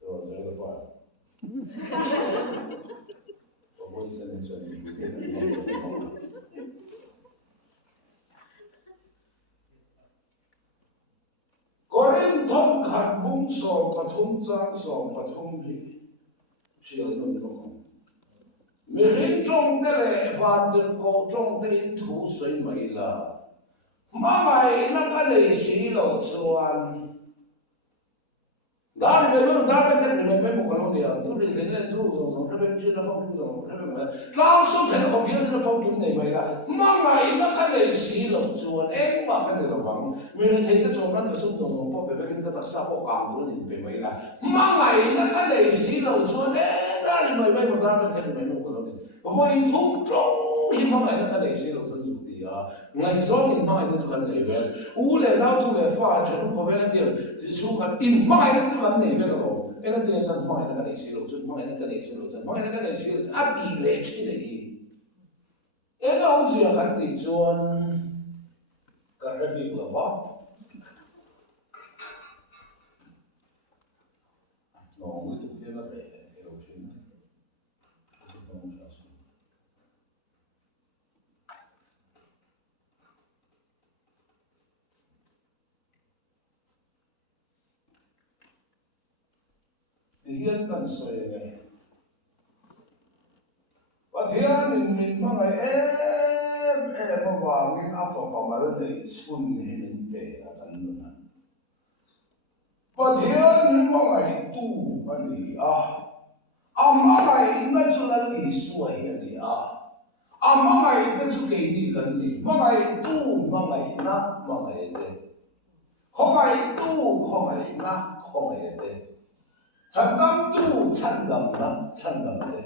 rồi đấy là bà và quay sân bùi thế là ngon Korin thông khát bung sòng và thông trang sòng và thông lý chiều luôn không mình hình trong cái lệ phản được câu trong cái thủ suy mấy là mà ngày nó cái này xí lộ chuan đó thì mình đó bên trên mình mới một cái nói điều tôi thì thấy là tôi dùng cái bên trên nó phong dùng cái bên mà lao số thì nó không biết nó phong chúng này vậy là mà ngày nó cái này xí lộ chuan em mà cái này là vắng mình thấy cái chỗ nó cái số dùng một cái cái đặc sắc của cảm tôi thì bị vậy là mà ngày nó cái này xí lộ chuan em đó thì mình mới một cái bên trên mình một cái nói điều vậy thông trong thì mà ngày nó cái này xí lộ chuan ngày gió mình mai nó còn này về u lệ lao tu lệ pha cho nó có về là tiền số còn in mai nó còn này về rồi cái là tiền tận mai nó cái xí lộ chút mai nó cái xí lộ chút mai nó cái xí lộ à tỷ lệ chứ này cái là ông gì cái tỷ chuan cái phải bị là vợ nó mới tụi kia nó về cái đầu chuyện hiện tận sợi này và thế nên mình mà ngày pamal de sun hin pe kan na pathian hin mangai tu ani amangai na chulan ni suai ani amangai ta chu ke ni kan ni mangai tu mangai na mangai de khongai tu khongai na khongai de chandam tu chandam na chandam de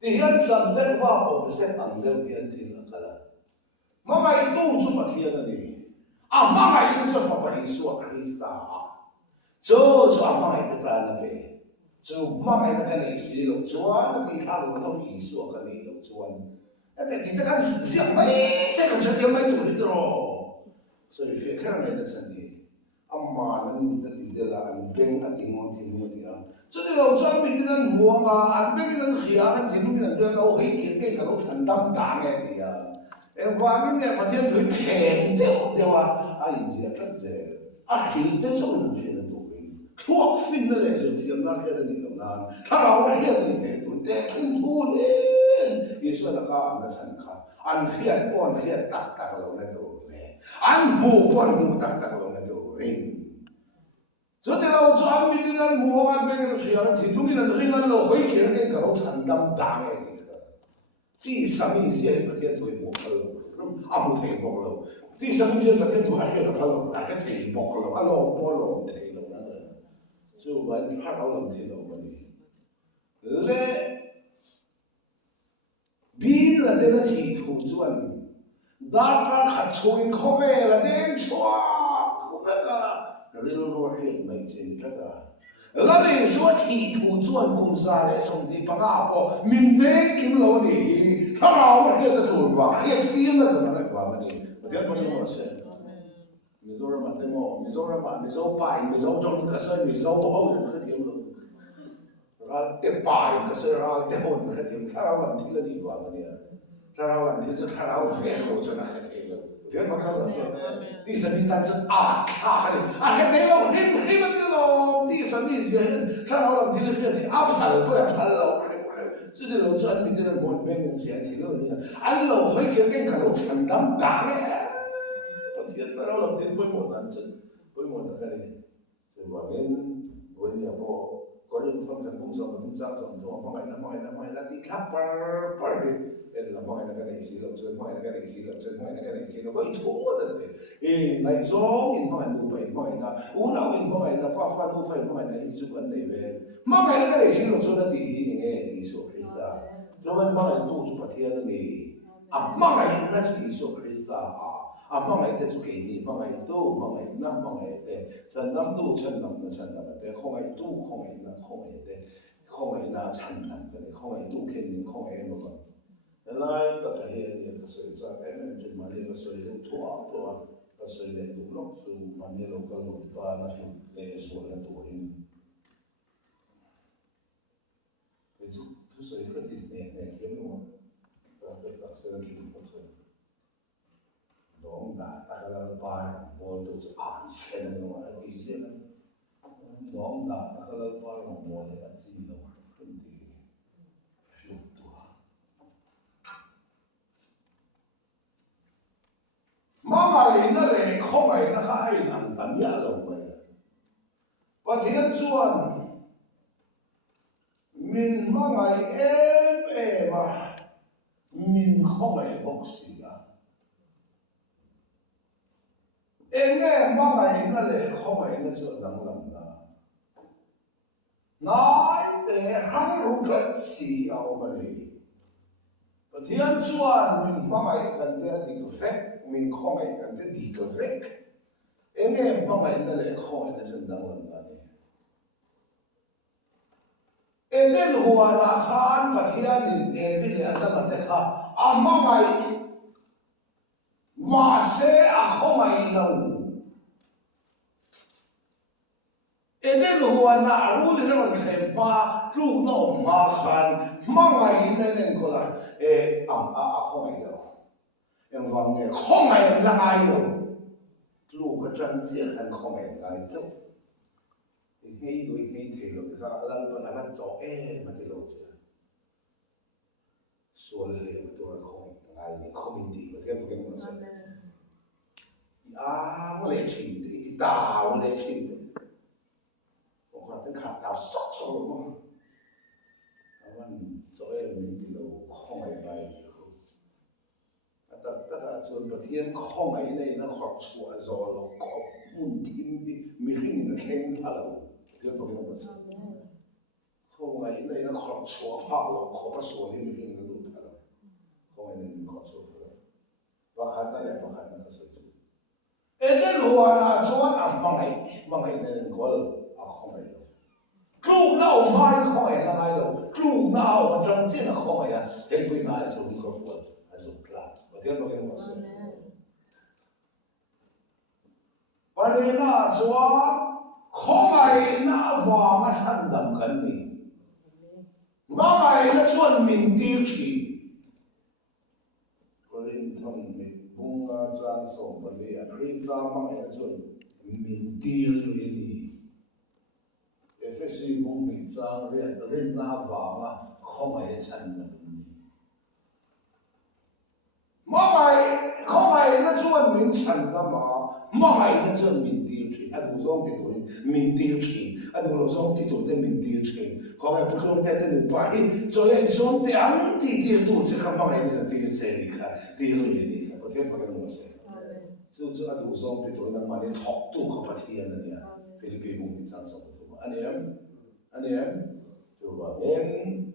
tihan subject verb object angle hian thil kala mangai tu chu pathian ani amangai chu fa pa Isu Krista chu amangai ta na pe chu mangai na kan isi lo chuan ta ti tha lo to Isu kan ni lo chuan ate ti ta kan siam mai se kan cha mai tu ri tro so if you can make that ni amma nan ta ti de la an beng ating mon ti mo dia so de lo chuan mi ti nan huang an beng nan khia an ti nu nan de ko hei kin ke ka lo chan dam da nge ti em va min ne pathian thui khen de wa ai ji ta je khi te chu nan che na to ri thuốc fin na le so ti na khe da ni lo na tha ra wa hia ni te tu te kin thu le Yesu na ka na san kha an fiat pon fiat tak tak lo na to le an mu pon mu tak tak lo na to ring so de lo cho an mi nan mu an be no sia ti lu ni na ring an lo hoi ke ke ka lo chan dam da nge ti sa mi sia pa ti to mo ka lo a mu thei mo lo ti sa mi sia pa ti to ha ke ka lo a ke thei mo lo a lo mo lo thei lo na so ban ha lo lam thi lo ma ni le bin là tên là thị thủ chuẩn đã cả khát chuin khó về là tên chua không biết cả rồi nó hiện mấy chuyện cái đó là lý số thị thủ chuẩn cũng ra để xong đi bằng áo bỏ mình đến kiếm lâu đi thằng nào mà hiện tại chuẩn vào hiện tiền là nó lại vào mà đi mà thế bao nhiêu mà sẽ Mizoram mà demo Mizoram mà Mizo bài Mizo trong cái sân Mizo hậu cái điểm luôn ra tiếp bài cái sự ra tiếp hồn cái điểm thà làm thì là đi vào mà thà làm thì thà về rồi cho nó cái thế rồi thế mà cái đó là đi sân đi tan chân cái thế rồi khi mà đi rồi đi sân đi gì thà làm thì là cái áp thà rồi bây thà rồi cho nên là cho anh mình cái một bên mình sẽ thì rồi anh lâu hơi cái nó thành đám đá này thì thà làm thì bây một lần chân bây một cái này rồi mà bên nhà bộ có những phong cảnh cũng giống như trang giống như phong cảnh là đi khắp par đi là phong cảnh là cái này xí lộc chơi phong cảnh là cái này xí lộc chơi phong cảnh là cái này xí lộc với thua đấy này gió mình phong cảnh đủ bảy phong cảnh là uống nào mình phong cảnh là bao pha đủ phải phong cảnh là ít chút vấn đề về phong cảnh là cái này xí lộc chơi là thì nghe Isu Krista cho nên phong cảnh tu chút thiên là gì phong cảnh là chỉ Isu Krista phong cảnh là chút cái gì phong cảnh tu phong cảnh năm phong cảnh để chân năm tu chân năm là chân năm để phong cảnh tu phong cảnh là phong cảnh để phong cảnh là chân năm cái phong cảnh tu cái gì phong cảnh nó còn lại tất cả những cái sự ra cái này chúng mà những cái sự nó thua cái sự này đúng lúc sự mà những cái lúc ta là sự để số là tuổi cái sự cái tình này kiếm nó cái đặc sự là cái sự Dong đã ta là bài một tổ chức án xem nó là cái gì đó Dong đã ta là bài một là cái gì đó cái gì phiêu tua mà ngày nó lại không ngày nó khai làm tận nhà lâu vậy và thiên chuan mình mà ngày em mà mình không ngày bốc xì à em nghe mà ngày nó lại không ngày nó chưa nắng lắm là nói để hắn rút rất xì ao mà đi và thiên chuan mình mà ngày cần thế đi cái phép mình không ngày cần thế đi cái phép em nghe mà ngày nó lại không ngày nó chưa nắng lắm là em đến hoa là khan và thiên thì em biết là nó mà thế kha mà ngày mà sẽ không ngày đâu em đến hoa là rú lên nó thèm ba lúc nó mà khan mà ngày nên có là không ngày đâu em vâng nghe không ngày là ai đâu lúc cái chân diện thành không ngày là ai đâu ngay đôi ngay thì rồi các lần bên là chỗ mà thì lâu chưa số lượng tôi không ngày này không đi mà theo tôi nói sẽ 我来听的，一大我来听的，我看等看到熟了嘛，阮做下面伫落空的来以后，大家做白天空的那好处啊，做了空问题没很的听他了，听懂了吗？空的那好处怕了，可不说的没很的路他了，空的那好处。Bakatan ya bakatan kesejuk. Ede luar cuan mangai neng gol aku mai. Lu nau mai koi na ngai lo. Lu nau macam cina koi ya. Temui ngai so mikrofon, so klar. Betul betul maksud. Panena cuan koi na wang asandam kan ni. Mangai na cuan mintir ci. Bunga jan song bali a Krista ma ya chun min dir ni FSC bung mi chang ren na wa ma khong ai chan na khong ai na chuan min chan da ma ai na chuan min dir thi a du zong ti tu min dir thi a du lo zong ti tu te min dir thi khong ai pu long te ni pa hi zo ye zong te ang ti ti tu che kham ma ai na ti che ni kha ti lo ni天不跟我说，就是按路上对头那嘛的好多可不天的呢，菲律宾公民长说的嘛，安尼就话连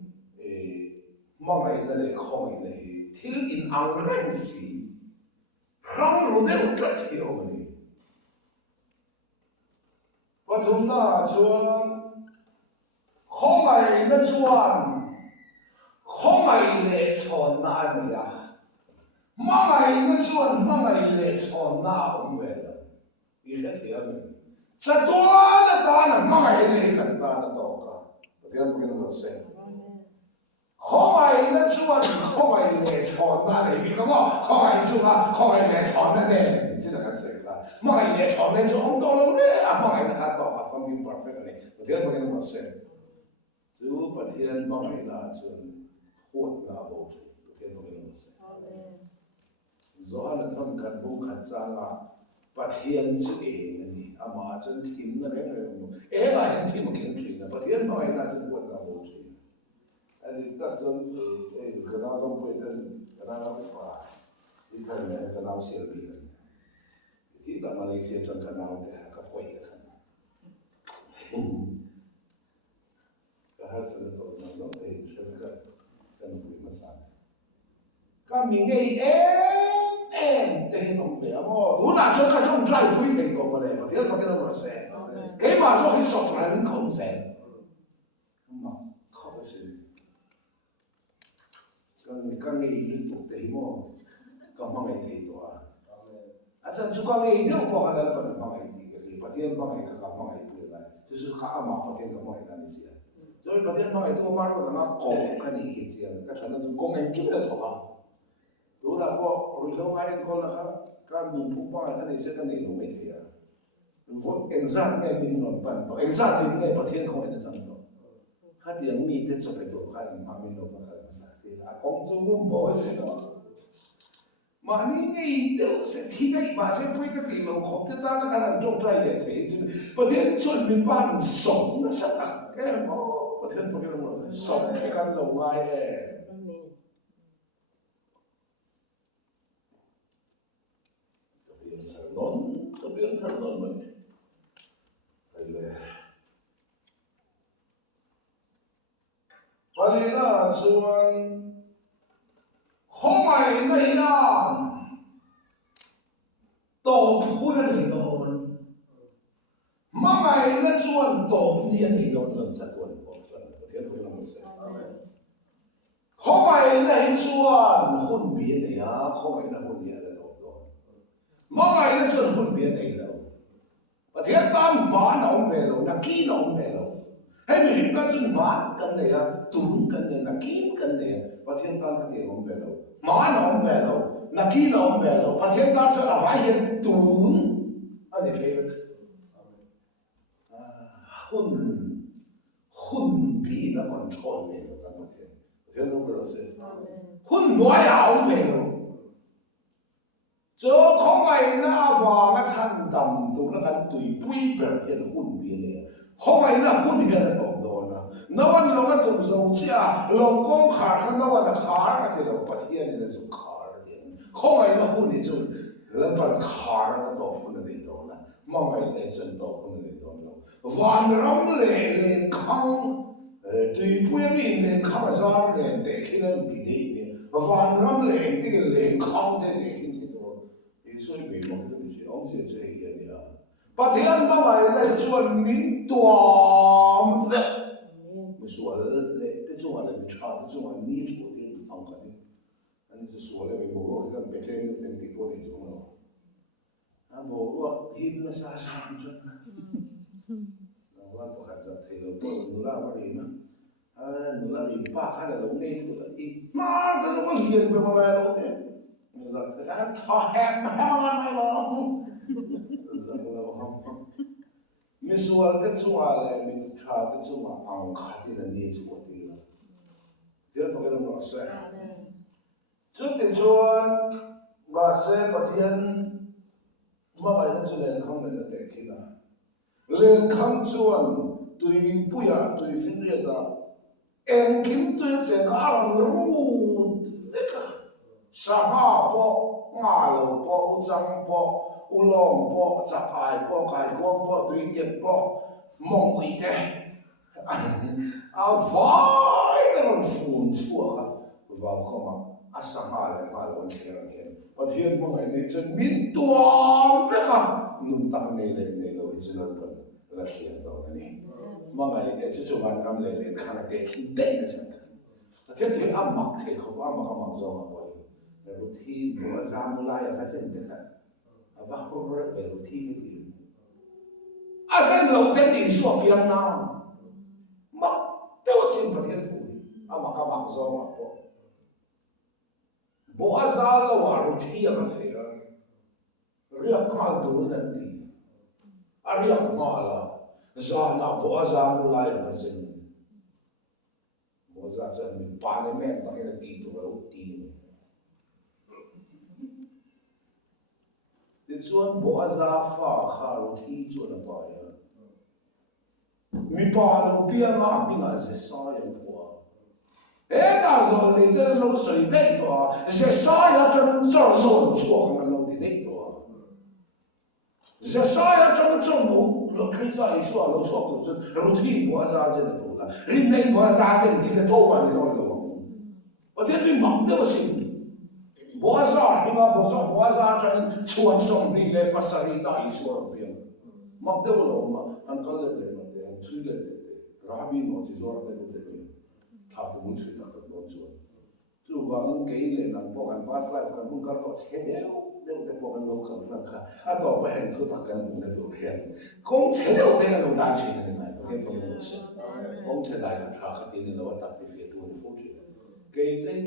妈咪那里靠那里，天因安认识，康如那个条么的，我从那说，靠咪那转，靠咪来穿那里呀。Mangai na chuan mangai le chon na om ve la I kha thia me cha to na ta na mangai le kan ta na to ka pathian pukin na se khomai na chuan khomai le chon na le bi ka ma khomai chu ka khomai le chon na ne chi na kan se ka mangai le chon ne chu ong to lo le a mangai na ka to ka from being perfect ne pathian pukin na se chu pathian mangai na chuan hot na bo pathian pukin na se Zohar thon kan bu khan changa pathian chu ni ama chun thim na reng la hin thim kin thri na pathian mai na chu bon na bo thri ani ta chun kana jong poi ten kana na pa ti than ne kana sel bi na ti da Malaysia chun kana te ka poi ta ka har san to na jong te shel ka kan bu ma sa ka mi ngei tem nome amo tu na cho ka trong trai pui thei ko ma le ma dia ka na ma se ke ma so hi so tra ni kong se ma ka ba se kan ni lu tu te mo ka ma ngai thei to a cha chu ka ngai no ko ala pa na ma ngai ti ke pa dia ma ngai ka ma ngai pu la就是ka ma pa dia ka ma ngai na ni sia 所以把dia ma ngai to ma ro na ko ka ni hi sia ka cha na tu ko ngai ki la to baรู้ละว่าเราไม่คนละครับการดูผู้บ้านท่านนี้เสียกันนี่เราไม่เที่ยวพวกเอ็นซ่าไงมีนอนปันเอ็นซ่าที่ไงประเทศเขาเนี่ยจังเลยข้าเดียงมีแต่จบไปตัวข้ามามีโลกข้ามาสักทีละกองจูบุ้มบ่เสียเนาะมานี่ไงเดี๋ยวเสียที่ไหนมาเสียไปก็ตีลงขอบที่ตาแล้วกันจงใจเลยทีประเทศชนมีบ้านสองนะสักแก่หมอประเทศพวกเราสองแค่กันลงไงKemudian terlalu Palina cuman Khomai nainan Top pun ni don Mangai na cuman top ni don lam satuan Kemudian pun nama saya Khomai nai cuman hun bian ni ya Khomai na hun dia Mangai na chuan hun bian nei lo pathian tan ma na om ve lo na ki na om ve lo hei mi hin ka chun ma kan nei a tun kan nei na ki kan nei pathian tan ka ti om ve lo ma na om ve lo na ki na om ve lo pathian tan chuan a vai hian tun ani pe hun bi na control ve lo kan pathian lo ve lo se hun noi a om ve lo chỗ không ai na vào cái chăn đầm tụ nó cái tùy bụi bẹt hiện hôn biến này không ai na hôn hiện là tổng đó na nó ăn nó cái tụ dầu chia lòng con khát khăn nó ăn khát thì nó bắt hiện là dùng khát thì không ai na hôn thì dùng là bắt khát nó tổ hôn là đó na mong ai lấy chân tổ hôn là đó na van rong lên khăng tùy bụi lên khăng ra lên để khi nó đi đi van rong lên thì cái lên khăng để所以美国的东西，而且这一点的，把天妈妈来做民端子，没说了，这做完了你查，这做完你做的安排的，你是说了美国这个白天的等地过那种了，啊，我听那啥啥子，我都还在听了，我那玩意呢，那你爸看了龙那个，妈的，我脸怎么来了的？他hem mai lo mi sual te chunga le mi tha te chunga ang khati na ni chu ti la dia to ke lo se chu te chuan ba se pathian ma ai na chu len khang na te ki na len khang chuan tui puya tui fin ria da en kim tu che ka ran ru veka Sapa po, ngalo po, ujang po, ulong po, capai po, kai gong po, tui kep po, mong quy te. Vai cái phun chua ka, vào không à, sang hà lại ngalo anh kia anh. Và thiên mọi người nên chân min tuang thế ka, nung tak này lo itu lo pun là thiên đó này. Mọi người nên chân chuan năm lên khang te khi te na sang. Thiên thiên âm mặc thế không âm mặc zo mà routine của ra mulai ở cái gì đó và không có về routine cái gì à sao lâu thế thì số tiền nào mà đâu xin bật hiện thủ à mà các bạn do mà bộ ra là vào routine mà phải riêng hàng tuổi là gì à riêng mà là ra nào bộ ra mulai ở cái gì bộ ra cho mình ba mươi mấy bằng cái gì đó routine chuan bo za fa kha ro thi chuan a pa ya mi pa lo pia ma mi nga se sa ya po e ta zo le te lo soi dei to se sa ya ta no zo zo chuo nga lo di dei to se sa ya ta no zo no lo kai sa i so lo chuo to ro thi bo za je na to la rin nei bo za je ti na to ma ni lo lo o te ni ma de sin Boza, hinga boza train chuan song ni le pasari na iswa siam. Mak de lo ma uncle le ma de chui le de rabi no chi zor de de. Tha bu chui ta ko chuan. Chu wang ke le nang po kan pas life kan mun kar to che de po kan lo kan sa kha. A to pa hen thu ta kan mun ne zo hian. Kong che de de lo da chi ne mai to ke po lo che. Kong che dai ka tha ka ti ni lo ta ti fi tu ni fu chi.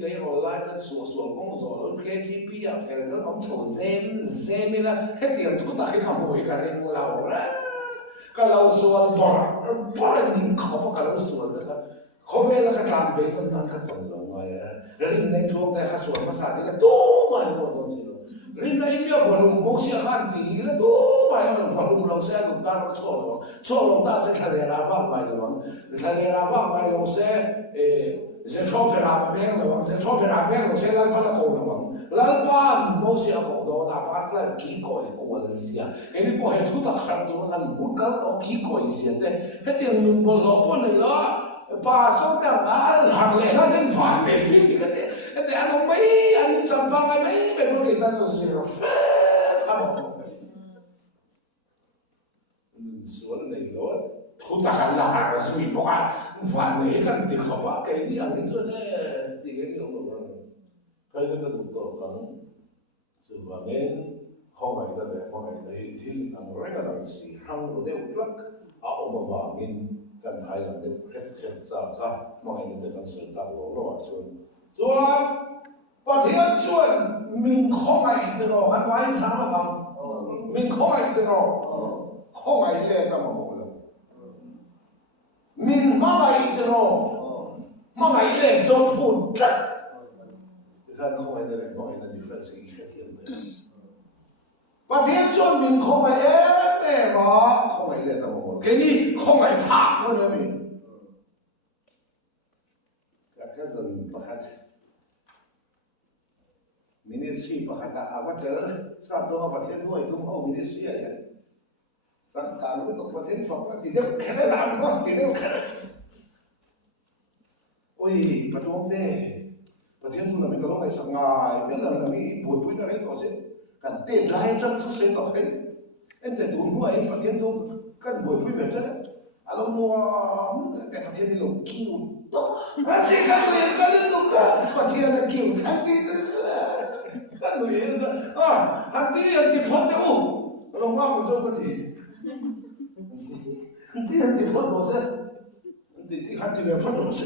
Cái hồi lại cái sửa công rồi nó cái KPI à phải nó ông chủ xem là hết tiền thu ta cái khẩu hồi cái này lâu đó cái lâu sửa bỏ những khẩu cái lâu sửa đó không phải là cái làm bề con năng cái tuần lâu ngày rồi nên thuốc cái khẩu sửa mà sao thì là đủ mà nó đâu chứ rồi này bây giờ volume một xe hàng tỷ là đủ mà nó volume lâu xe chúng ta nó cho lâu ta sẽ thay ra vác vài lần thay ra vác vài lần sẽ sẽ cho cái làm việc là sẽ cho cái làm việc sẽ làm para câu là làm para nó sẽ có đó là phát là kỹ coi quan gì à cái này có hệ thu thập khăn đó là muốn cái đó kỹ coi gì đấy cái tiền mình bỏ lỡ con này đó ba số tiền là hàng lẻ nó đến phản để cái anh mấy anh chăm ba mấy mấy người ta nó sẽ phết thằng số này đó thu thập khăn là hàng suy bỏ phản để cái tiền không bao cái gì anh nói này thì cái điều mà thấy cái đó cũng tốt lắm rồi và nên không phải là thì anh nói cái là gì không có đều lắc mà vào mình cần thay là đều hết ra cả mọi người đều cần sửa tạo lo chuẩn và thiên chuẩn mình không ai từ đó hắn nói sao mà mình không ai từ đó không ai lẽ ra mà mình mang ai từ đó mang ai lẽ cho phụ trách thì không ai là difference gì hết hiện ประเทศส่วนหนึ่งของไอ้แม่หมอของไอ้เรื่องทั้งหมดแค่นี้ของไอ้ภาคคนนั้นมีก็ส่วนประคัดมินิสทรีประคัดอาวัตเตอร์ทราบตัวประเทศด้วยทุกห้องมินิสทรีอะไรสังการก็ต้องประเทศฝั่งว่าที่เดียวแค่ไหนมั้งที่เดียวแค่โอ้ยประท้วงเด้ประเทศทุนนั้นมีก็ต้องไอ้สังงายเรื่องนั้นมีบทพูดอะไรต่อเสียกันเตะไล่จนทุกเสียต่อให้เอ็นแต่ตัวหัวไอ้ประเทศทุกกันบทพูดแบบนั้นอารมณ์ว่าแต่ประเทศที่เราคิวต่ออันนี้กันเลยสันนิษฐานกันประเทศนั้นคิวทันทีนั่นสิกันเลยสันทันทีอันที่พ้นเดี๋ยวลงมาบุษบดีที่อันที่พ้นบุษอันที่ขัดที่แบบพ้นบุษ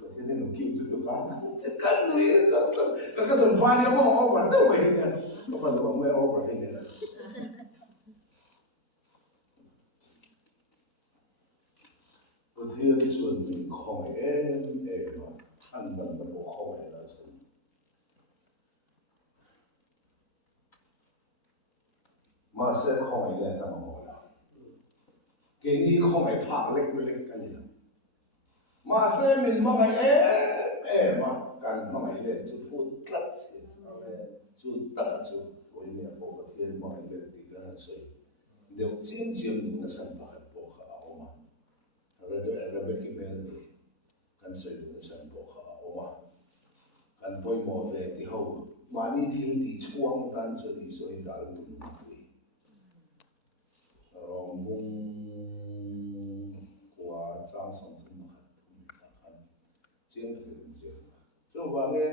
ประเทศที่เราคิวตัวกันกันเลยสันก็ส่วนฟ้าเนี่ยมองออกมาได้เว้ยเนี่ยก็ฟันตัวไม่ออกมาได้เนี่ยประเทศส่วนหนึ่งของเอ็มอันนั้นมันบอกของเอ็มนะสิมาเสกของเอ็มทั้งหมดแล้วเกี่ยนี้ของเอ็มภาคเล็กกันนี่นะมาเสกมันมองเอ็มมาการมองเอ็มจุดพูดตัดสิจุดตัดจุดวันนี้บอกประเทศมองเอ็มตีกันสวยเดี๋ยวเจียมนะสันปะบอกเขาเอามาเราไปกินเป็นกันสวยนะสันบอกเขาเอามากันปล่อยหมอเวที่เขามานี่ทิ้งที่ช่วงกันสวยสวยดาวดุนคุยรองบุ้งกว่าจ้างสองทุ่มขัดเจียงเป็นเจียงช่วงวันนี้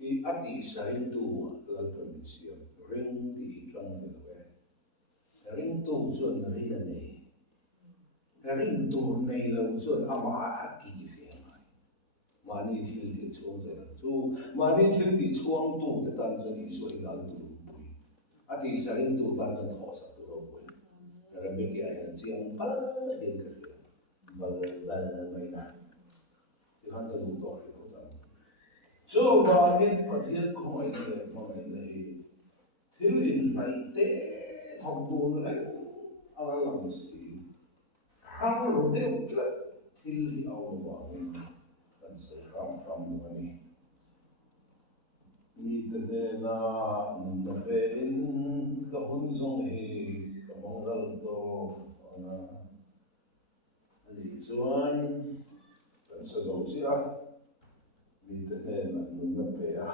อีอดีตสายตัวเราเป็นเสียงเรื่องที่จังเลยเว้ยเรื่องตัวส่วนเรื่องนี้เรื่องตัวในเราส่วนอามาอดีตเสียงมานี่ที่ที่ช่วงเสร็จจู่มานี่ที่ที่ช่วงตัวแต่ตอนจะอีสวยกันตัวปุยอดีตสายตัวตอนจะทอสักตัวปุยเราไม่กี่อะไรเสียงบัลเห็นกันเลยบัลไม่นานที่เขาจะดูต่อไปก็ตามช่วงวันนี้ประเทศของไอ้เนี่ยมองไอ้เนี่ยที่ลินไปเตะทำตัวอะไรอะไรหลังสีข้างรถเด็กละที่เอาว่าเนี่ยกันเสียคำวันนี้มีแต่เนี่ยนั่นเป็นกับหุ่นทรงเฮกับมองเราตัวนะอันนี้ส่วนกันสะดวกสิอ่ะมีแต่เนี่ยนั่นเป็นอ่ะ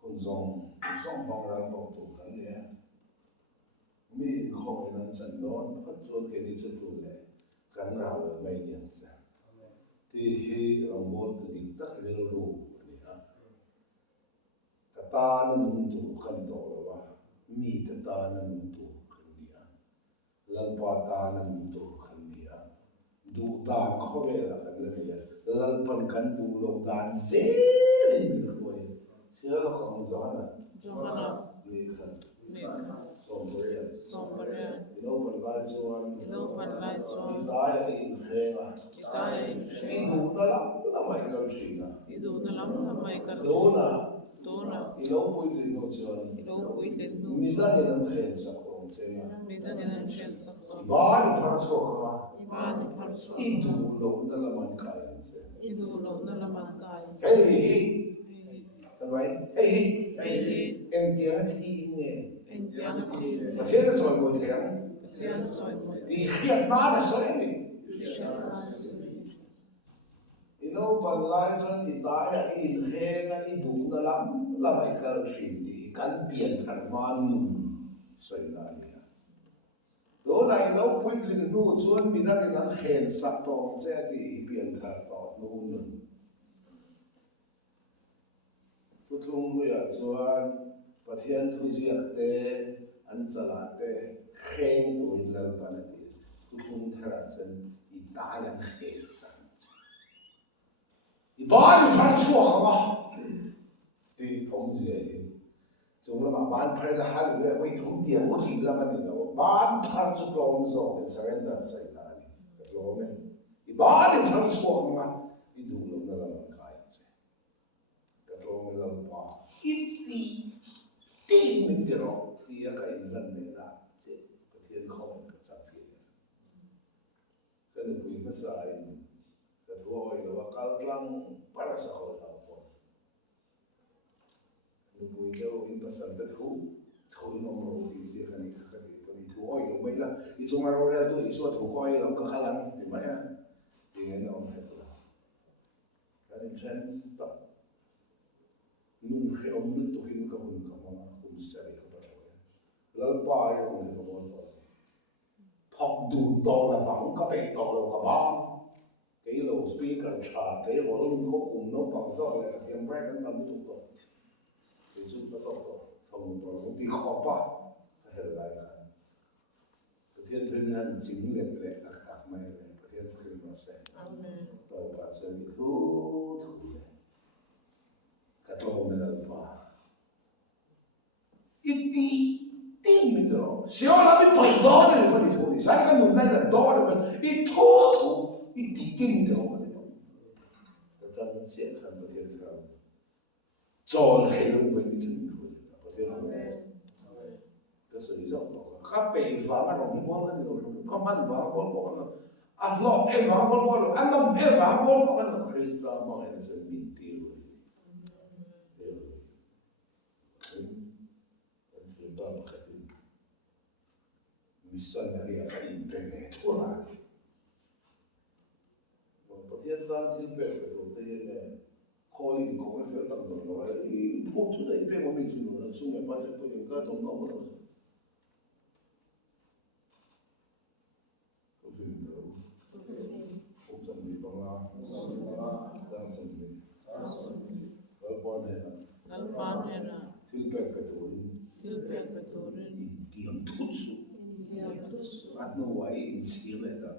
หุ่นทรงมองเราตัวกันเนี่ยมีของนั้นฉันโดนพัดชนกันที่จะตัวเลยกันเราไม่เนียนซะที่ให้เราหมดดิ้งตักเรื่องรู้นี่ฮะกตาหนึ่งตัวกันตัวเลยว่ามีแต่ตาหนึ่งตัวกันเนี่ยลัลปาตาหนึ่งตัวกันเนี่ยดูตาเขาเวลากันเลยเนี่ยลัลปันกันดูลงตาเซ่ลิมคุยเชื่อเราของจอนะนี่ครับSombrero. No parlare Italia in frega. Iduda la mai calcina. Dona. I no puoi denunciare. Mi dà che non pensa con te. Vai per sopra. Idulo nella mancanza. Ehi. Entiati.ประเทศส่วนมวยแทงดีเครียดมากเลยอีโน่ปัญหาจนอีตายอีเทงอีดูนั่นละไม่กระชินดีกันเปลี่ยนทางมานุ่มสวยงามเนี่ยโดนไอ้โน่พูดถึงนู่นชวนมีนักนั่งเห็นสักตองเสียดีเปลี่ยนทางต่อนู่นพูดถึงเรื่องชวนประเทศทุกอย่างเตะอันตรายเตะเข่งตัวอินเลปานดีทุกคนเท่านั้นอีตายังเข่งสันอีบ้านที่ฟังชั่วเขาว่าที่ผมเสียจงละมาบ้านเพลย์ฮัลเลยไว้ทุ่มเตียงว่าที่ละมันนี่เราบ้านพันสุดลงโซ่เป็นสเรนเดอร์ใส่ตานี่ก็โยมอีบ้านที่ฟังชั่วเขาว่าอีดูลงนั่นละมันกายก็โยมเราบ้าน ít mình điều thì cái nhân này là chỉ cái thiên không cái chấp phiền cái này bùi cái sai cái thôi là cái lăng para sa hội đạo con cái bùi cái in pasal cái thu thôi nó mau thì gì cái này cái thu oi nó mấy là ít số mà rồi tu ít số thu oi nó cái khăn thì mấy à thì cái nó phải là cái này chân tập nung khi ông nung tu khi cái hồn cái mà cũng sẽ cái đó rồi ba cái hồn cái mà thọc đùn to là vắng cái bể to là cái bám cái lỗ speaker chart cái lỗ nó có cùng nó bằng rõ là cái tiếng break nó nằm tụt tụt thì chúng ta có thông qua đi khó ba cái lại cái thiên thiên nhân chính lệ đặc đặc này cái thiên thiên nó sẽ tàu và sẽ bị thu cái tàu mình là ba ít tí mình đó xíu là bị bảy đó này có đi thôi sáng cái nụ này là đó rồi mình ít thu ít tí mình đó cái trang diện khăn cái thiên thiên cho cái nó với những cái thiên cái sự lý do đó các bệnh và cái lòng muốn cái điều không ăn và có ăn lo em và có ăn lo em và có ăn Christ mà nó sẽ bị tiêu chúng ta phải missionary cái internet thôi mà có thiên tan thiên bể cái đồ tây này calling có cái phép tầm đó là phụ thuộc đấy bên mình sử dụng là xung quanh bao nhiêu tôi cái tổng cộng đó Albanena, feedback betul, diam tutsu, anu wai insire dah,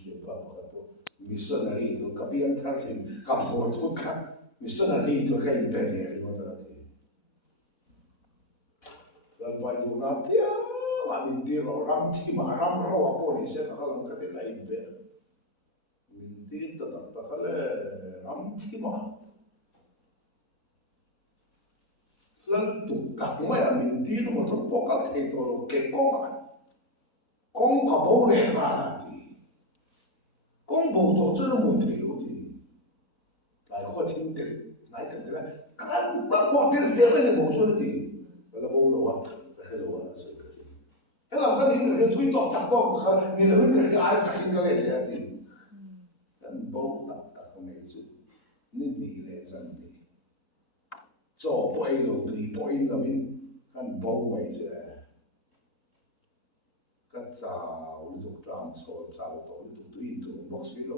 siapa kata, missionary itu, tapi yang terakhir, kapal itu kan, missionary itu kan imperial itu tadi. Lalu itu nanti ya, mintir orang timah, orang rawa polis yang kalau mereka imperial, mintir tetap kalau orang timah. Lalu tu tak maya mintir motor pokal itu ke kongan, kong kapau le nanti, kong bodoh cuma mintir itu, lalu kau cinta, naik kendaraan, kan motor dia ni bodoh itu, kalau bodoh apa, kalau apa seperti itu, kalau kan ini kan tuh tak cakap kan, ni lebih kan ayat saking kali dia itu, kan bodoh tak mengeju, ni nilai sendiri. Cho bôi lô tùy bôi là mình căn bầu mày chứ các cháu đi tục trang cho cháu tổ đi tục tùy tụi bóc xí lô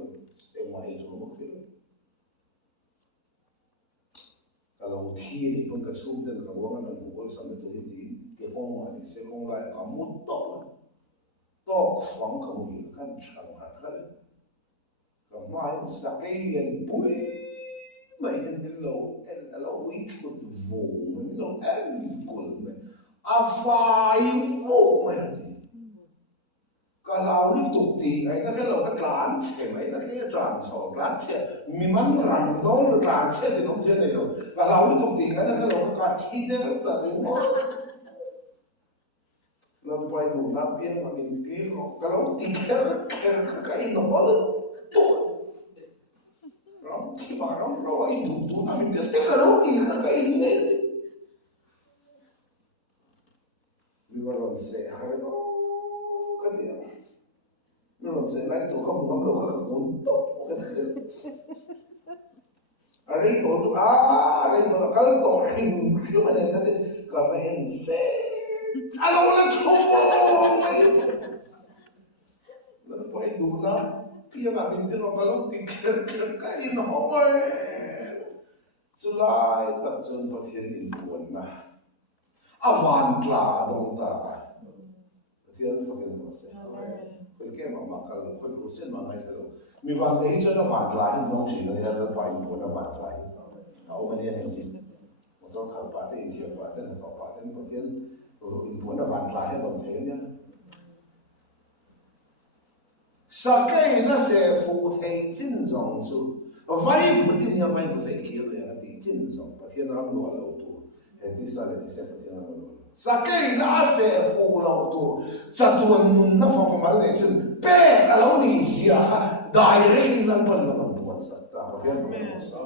em mày tụi bóc xí lô cả lâu thi thì con cả xuống đến cả bọn nó ngủ sang cái tụi đi cái con mày sẽ con lại cả một tóc phẳng cả một cái căn chẳng hạn cái cả mai sẽ cái liền bụi mày nên lâu en lâu ít chút vô mình lâu em còn mày phải vô mày thì cái lâu đi tục thì cái nó cái lâu cái lán xe mày nó cái tràn sầu lán xe mình mang rắn đó là lán xe thì nó chưa này đâu cái lâu đi tục thì cái nó cái lâu cái thi đấy là đúng không lần quay đủ năm biên mà mình tí cái lâu tí cái nó là thì bà nó rồi đủ là mình tiếp cái đó thì nó cái gì đấy mình vào lần xe hay nó cái gì nó lần xe này tụi không ngắm được các cuốn tốt cái thứ ở đây tụi ở đây mà cái tổ hình cái mà này cái cà phê xe alo là chua nó quay đủ lắm Pia nga mintir mo balong tikir kain homoy. Sulay tatsun pathian inbuan na. Avantla dong ta. Pathian fakin mo se. Kaya mamakal koi kusin mga ito. Mi van de hizo na avantla hin dong si na yara pa inbuan avantla hin. Ako man yan hindi. Motor kalpate hindi pate na kalpate pathian inbuan avantla hin dong niya. Sa cái nó sẽ phụ thầy chính dòng chú vay phụ tin nhà vay phụ thầy kia liền là gì chin zong pathian ram lo lo tu he ti sa le ti se pathian ram lo sa ke na se fu lo tu sa tuan nun na fa mal ne chin pe alo ni sia dai re nan pan na pan sa ta pathian ram sa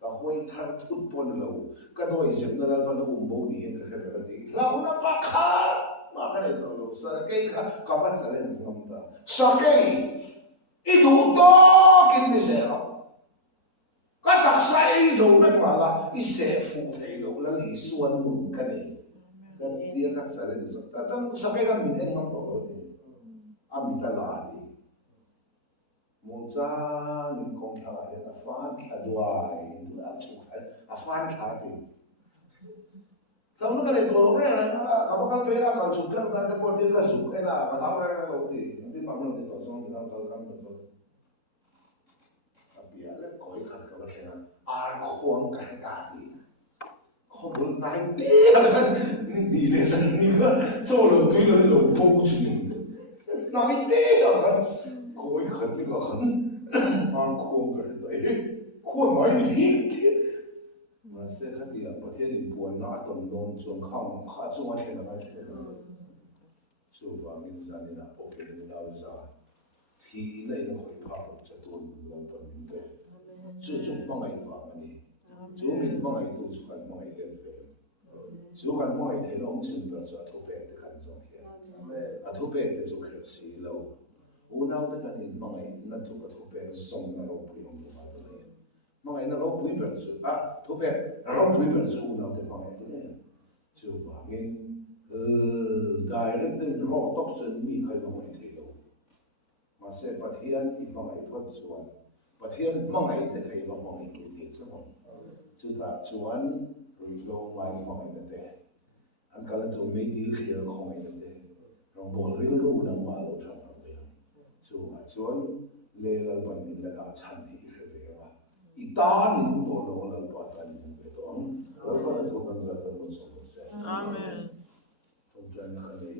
ka hoi thar thut pon lo ka doi sem na la pan bo ni he ka ka ti la una pa kha ma ka ne to lo sa ke ka pa sa le ngam ta sa ke i du to kin mi se cái đặc sai rồi mấy mà là cái sẽ phụ thể đâu là lý xuân mừng cái này cái tiếng các sai lên rồi ta đang sao cái mình em mang tổ thì mình ta là thì muốn cha mình con thằng ấy là phán thà đoài là chụp phán thà thì thằng nó cái này tổ này là các bạn bây giờ các chụp cái ta cái bộ tiền cái chụp cái là cái thằng này là thì thì mà mình thì tổ xong thì làm tổ bây giờ coi khăn cái đó xem khoang cái ta đi không muốn nói tiếc đi lên sân đi cơ cho rồi tuy là lột bố chứ nói tiếc rồi coi khẩn cái khẩn khoang cái đấy khoang nói lý mà sẽ cái gì mà thiên lý buồn nát tầm đông chuông không khá chuông ở trên là cái gì chú và mình ra đi là ok mình lao ra thì này nó khỏi phá được cho tôi mình còn mình về chú chúng mong ngày vàng này chú mình mong ngày tu chú cần mong ngày lên về chú cần mong ngày thế nó ông chừng được cho thu bèn thì cần giống thế thu bèn thì chú khởi xí lâu u nào thì cần mong ngày nó thu cái thu bèn sống nó lâu bùi ông thu vào đây mong ngày nó lâu bùi bèn chú thu bèn lâu bùi bèn chú u nào thì mong ngày thế này chú và mình đại đến từng họ tóc chân mi khai mong ngày thế lâu mà sẽ phát hiện mong ngày thoát chuan phát hiện mong ngày để khai mong ngày thế thế chứ không chú ta chuan rồi lâu mai mong ngày thế anh cả là tụi mình đi kia không ngày thế rồi bỏ riêng lu nằm mà lâu thằng nào vậy chú mà chuan lê là bằng mình là đã chăn đi cái về mà ít ta mình tổ lâu là bắt anh mình về đó rồi còn là tụi mình ra tụi mình sống sẽ Amen. không cho nên